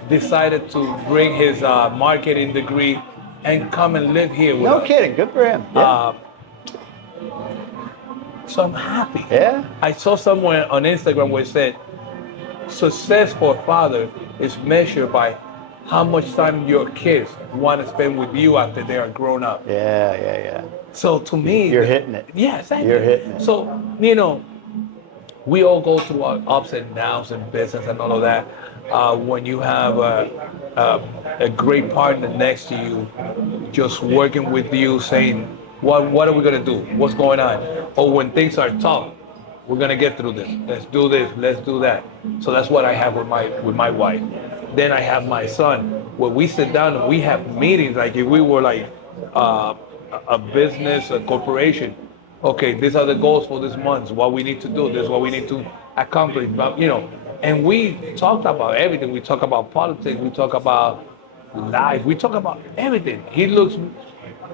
decided to bring his marketing degree and come and live here with us. No kidding, good for him. Yeah. So I'm happy. Yeah. I saw somewhere on Instagram where it said, success for a father is measured by how much time your kids want to spend with you after they are grown up. Yeah. So to me, You're hitting it. Yeah, exactly. You're hitting it. So, you know, we all go through our ups and downs in business and all of that. When you have a great partner next to you, just working with you, saying, what are we going to do? What's going on? Or when things are tough, we're going to get through this. Let's do this. Let's do that. So that's what I have with my wife. Then I have my son, where we sit down and we have meetings like if we were like a business, a corporation. Okay, these are the goals for this month, what we need to do, this is what we need to accomplish, you know. And we talked about everything. We talk about politics, we talk about life, we talk about everything.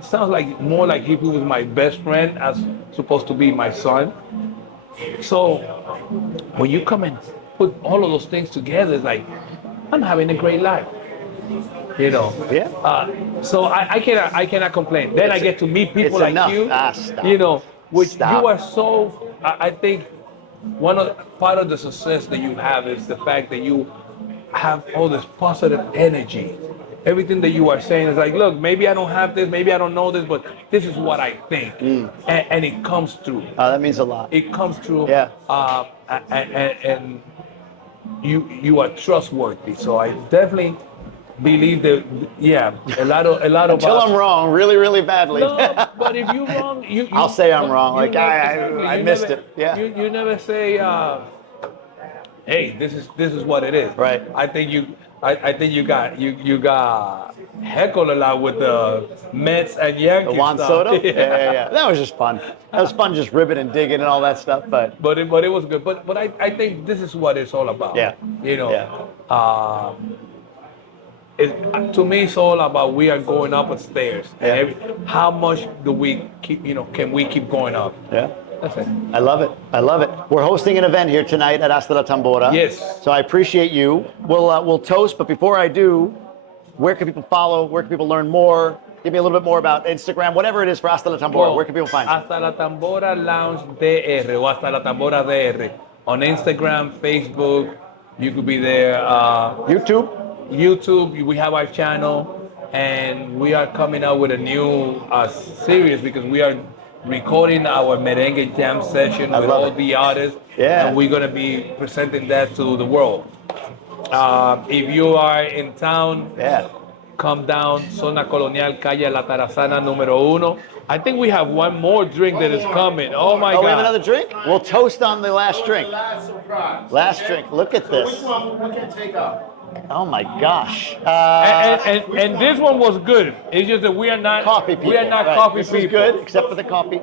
Sounds like more like he was my best friend as supposed to be my son. So when you come and put all of those things together, it's like, I'm having a great life. You know. Yeah. So I cannot complain. Then I get to meet people like enough. you. Stop. You know, which Stop. you are so. I think part of the success that you have is the fact that you have all this positive energy. Everything that you are saying is like, look, maybe I don't have this, maybe I don't know this, but this is what I think, and it comes through. That means a lot. It comes through. Yeah. And you are trustworthy. So I definitely believe that, yeah, a lot of Until I'm wrong, really, really badly. No, but if you're wrong, I'll say I'm wrong. Like I missed never, it. Yeah. You never say, hey, this is what it is. Right. I think you got heckled a lot with the Mets and Yankees. The Juan stuff. Soto? Yeah. That was just fun. That was fun just ribbing and digging and all that stuff. But it was good. But I think this is what it's all about. Yeah. You know. Yeah. To me, it's all about we are going up the stairs. Yeah. And how much do we keep? Can we keep going up? Yeah. That's it. I love it. I love it. We're hosting an event here tonight at Hasta La Tambora. Yes. So I appreciate you. We'll toast, but before I do, where can people follow? Where can people learn more? Give me a little bit more about Instagram, whatever it is for Hasta La Tambora. Where can people find you? Hasta La Tambora Lounge DR o Hasta La Tambora DR on Instagram, Facebook. You could be there. YouTube. We have our channel, and we are coming out with a new series because we are recording our merengue jam session with all the artists. Yeah. And we're gonna be presenting that to the world. If you are in town, come down, Zona Colonial, calle La Tarazana, número 1. I think we have one more drink that is coming. Oh my God. We have another drink? We'll toast on the last drink. Last surprise. Last drink. Look at this. Which one we can take out? Oh my gosh. And this one was good. It's just that we are not coffee people. We are not right. coffee this people. Is good, except for the coffee.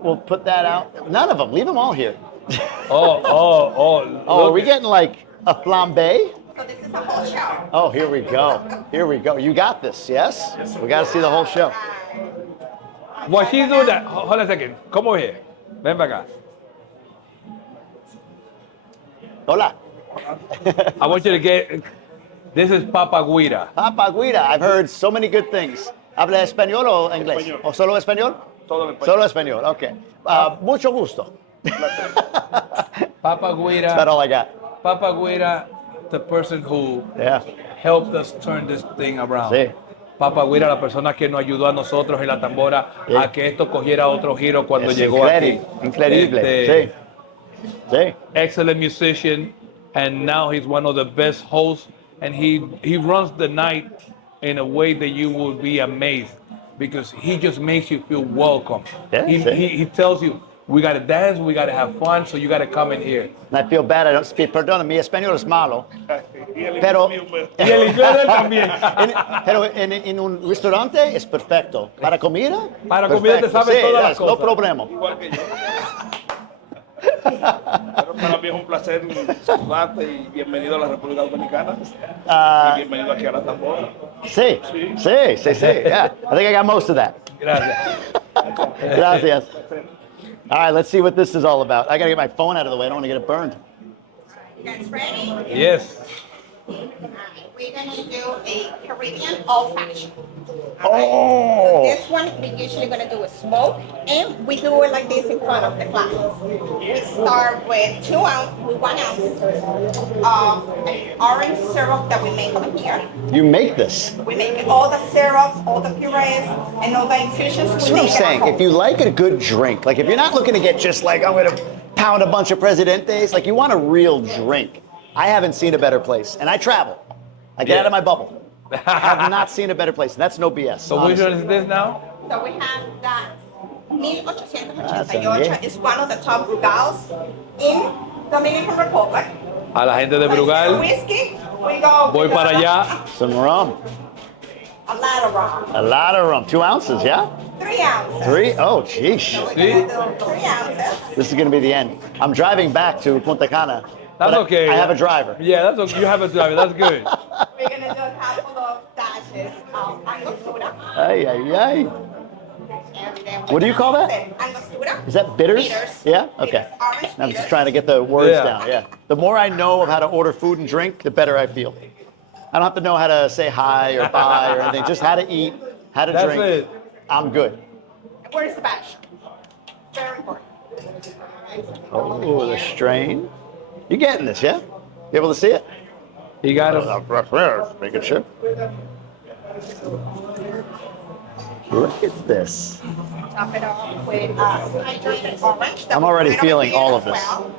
We'll put that out. None of them. Leave them all here. Oh. Are we getting like a flambe? So this is a whole show. Oh, here we go. Here we go. You got this, yes? We got to see the whole show. While she's doing that, hold on a second. Come over here. Ven para acá. Hola. I want you to get. This is Papa Guira. Papa Guida, I've heard so many good things. ¿Habla español o inglés? Español. ¿O solo español? Todo en español. Solo español, okay. Mucho gusto. Papa That's about all Guira. I got. Papa Guira, the person who Yeah. helped us turn this thing around. Sí. Papa Guira, la persona que nos ayudó a nosotros en la tambora Sí. a que esto cogiera otro giro cuando Es llegó aquí. increíble. Este, Sí. Sí. Excellent musician, and now he's one of the best hosts, and he runs the night in a way that you will be amazed because he just makes you feel welcome. Yeah, he, sí. he tells you, we gotta dance, we gotta have fun, so you gotta come in here. And I feel bad, I don't speak, perdona, mi español es malo. Y el Pero- mío, pues. Y el inglés de él también. Pero en un restaurante es perfecto. Para comida, Para comida te perfecto. sabes Sí, todas las no cosas. problema. Igual que yo. Pero para mí es un placer saludarte y bienvenido a la República Dominicana. Ah, Y bienvenido aquí a la Tambora. sí, sí, sí, sí. Yeah, I think I got most of that. Gracias. Gracias. All right, let's see what this is all about. I gotta get my phone out of the way. I don't want to get it burned. You guys ready? Yes. Alright, we're gonna do a Caribbean old fashioned. Oh. This one we're usually gonna do a smoke, and we do it like this in front of the clients. We start with 1 ounce of an orange syrup that we make over here. You make this. We make all the syrups, all the purees, and all the infusions. That's what I'm saying. If you like a good drink, like if you're not looking to get just like, I'm gonna pound a bunch of Presidentes, like you want a real drink. I haven't seen a better place. And I travel. I get Yeah. out of my bubble. I have not seen a better place. And that's no BS. So which honestly. one is this now? So we have that That's 1888 is one of the top brugals in Dominican Republic. A la gente de Brugal, Whiskey, we go. voy para allá. Some rum. A lot of rum. A lot of rum. 2 ounces, yeah? 3 ounces. 3? Oh, jeez. So we're See? gonna do 3 ounces. This is going to be the end. I'm driving back to Punta Cana. That's but okay. I have a driver. Yeah, that's okay. You have a driver. That's good. We're gonna do a couple of dashes of angostura. Ay, ay, ay. And then What do you call that? Angostura. Is that bitters? Bitters. Yeah? Okay. Bitters. Orange I'm just bitters. trying to get the words Yeah. down. Yeah. The more I know of how to order food and drink, the better I feel. I don't have to know how to say hi or bye or anything. Just how to eat, how to That's drink. it. I'm good. Where's the bash? Very important. Oh, the strain. You getting this, yeah? You able to see it? He got it. Making sure. Look at this. Top it off with hydrated orange. that I'm we already put over feeling here all as of this. well.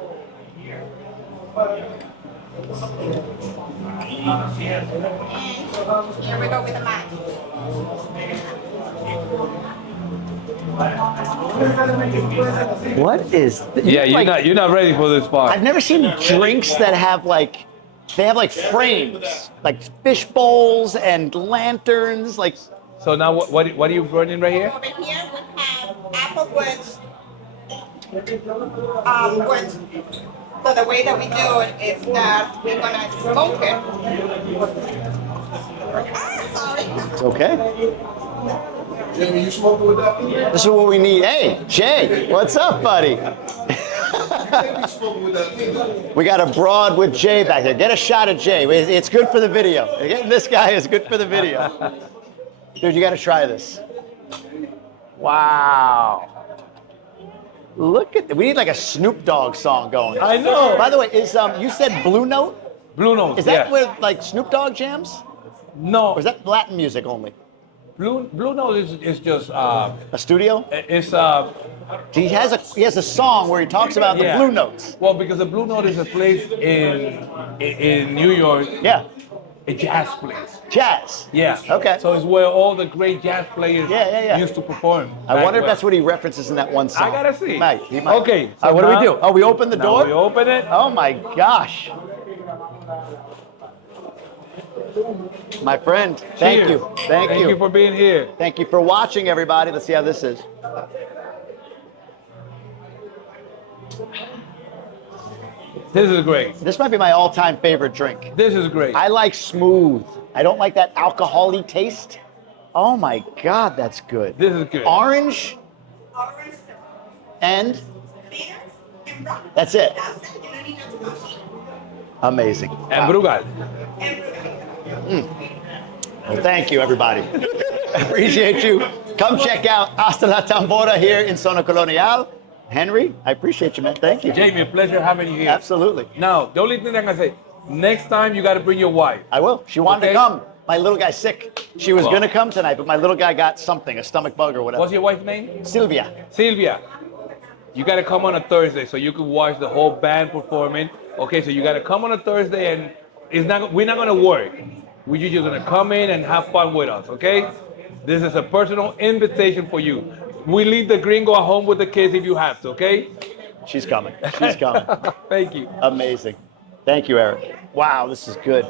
And here we go with the mat. What is this? Yeah, you're not ready for this part. I've never seen drinks that have like, they have like frames, like fish bowls and lanterns, like, So now what are you running right here? Over here we have applewood woods. So the way that we do it is that we're gonna smoke it. Sorry. it's okay. Jamie, you smoking with that? This is what we need. Hey, Jay, what's up, buddy? Jamie smoking with that? We got a broad with Jay back there. Get a shot of Jay. It's good for the video. Getting this guy is good for the video. Dude, you got to try this. Wow. Look at we need like a Snoop Dogg song going. I know. By the way, is you said Blue Note? Blue Note. Is that yeah. where like Snoop Dogg jams? No. Or is that Latin music only? Blue Note is just A studio? it's He has a song where he talks about the Blue Notes. Well, because the Blue Note is a place in New York, Yeah. a jazz place. Jazz. Yeah. Okay. So it's where all the great jazz players Yeah. used to perform. I wonder if that's what he references in that one song. I gotta see. He might. Okay, so what do we now- do? Oh, we open the Now door? we open it. Oh my gosh. My friend, thank Cheers. you. Thank you you. for being here. Thank you for watching, everybody. Let's see how this is. This is great. This might be my all-time favorite drink. This is great. I like smooth. I don't like that alcohol-y taste. Oh my God, that's good. This is good. Orange Orange syrup. and Bitters and rum. that's it. That's it. You don't need to touch it. Amazing. And Wow. Brugal. Well, thank you, everybody. Appreciate you. Come check out Hasta La Tambora here in Zona Colonial. Henry, I appreciate you, man. Thank you. Jamie, a pleasure having you here. Absolutely. Now, the only thing I'm gonna say, next time you gotta bring your wife. I will. She wanted Okay. to come. My little guy's sick. She was Well. going to come tonight, but my little guy got something, a stomach bug or whatever. What's your wife's name? Sylvia. Sylvia. You gotta come on a Thursday so you can watch the whole band performing. Okay, so you gotta come on a Thursday and we're not gonna work. We're just gonna come in and have fun with us, okay? This is a personal invitation for you. We leave the gringo at home with the kids if you have to, okay? She's coming. She's coming. Thank you. Amazing. Thank you, Eric. Wow, this is good.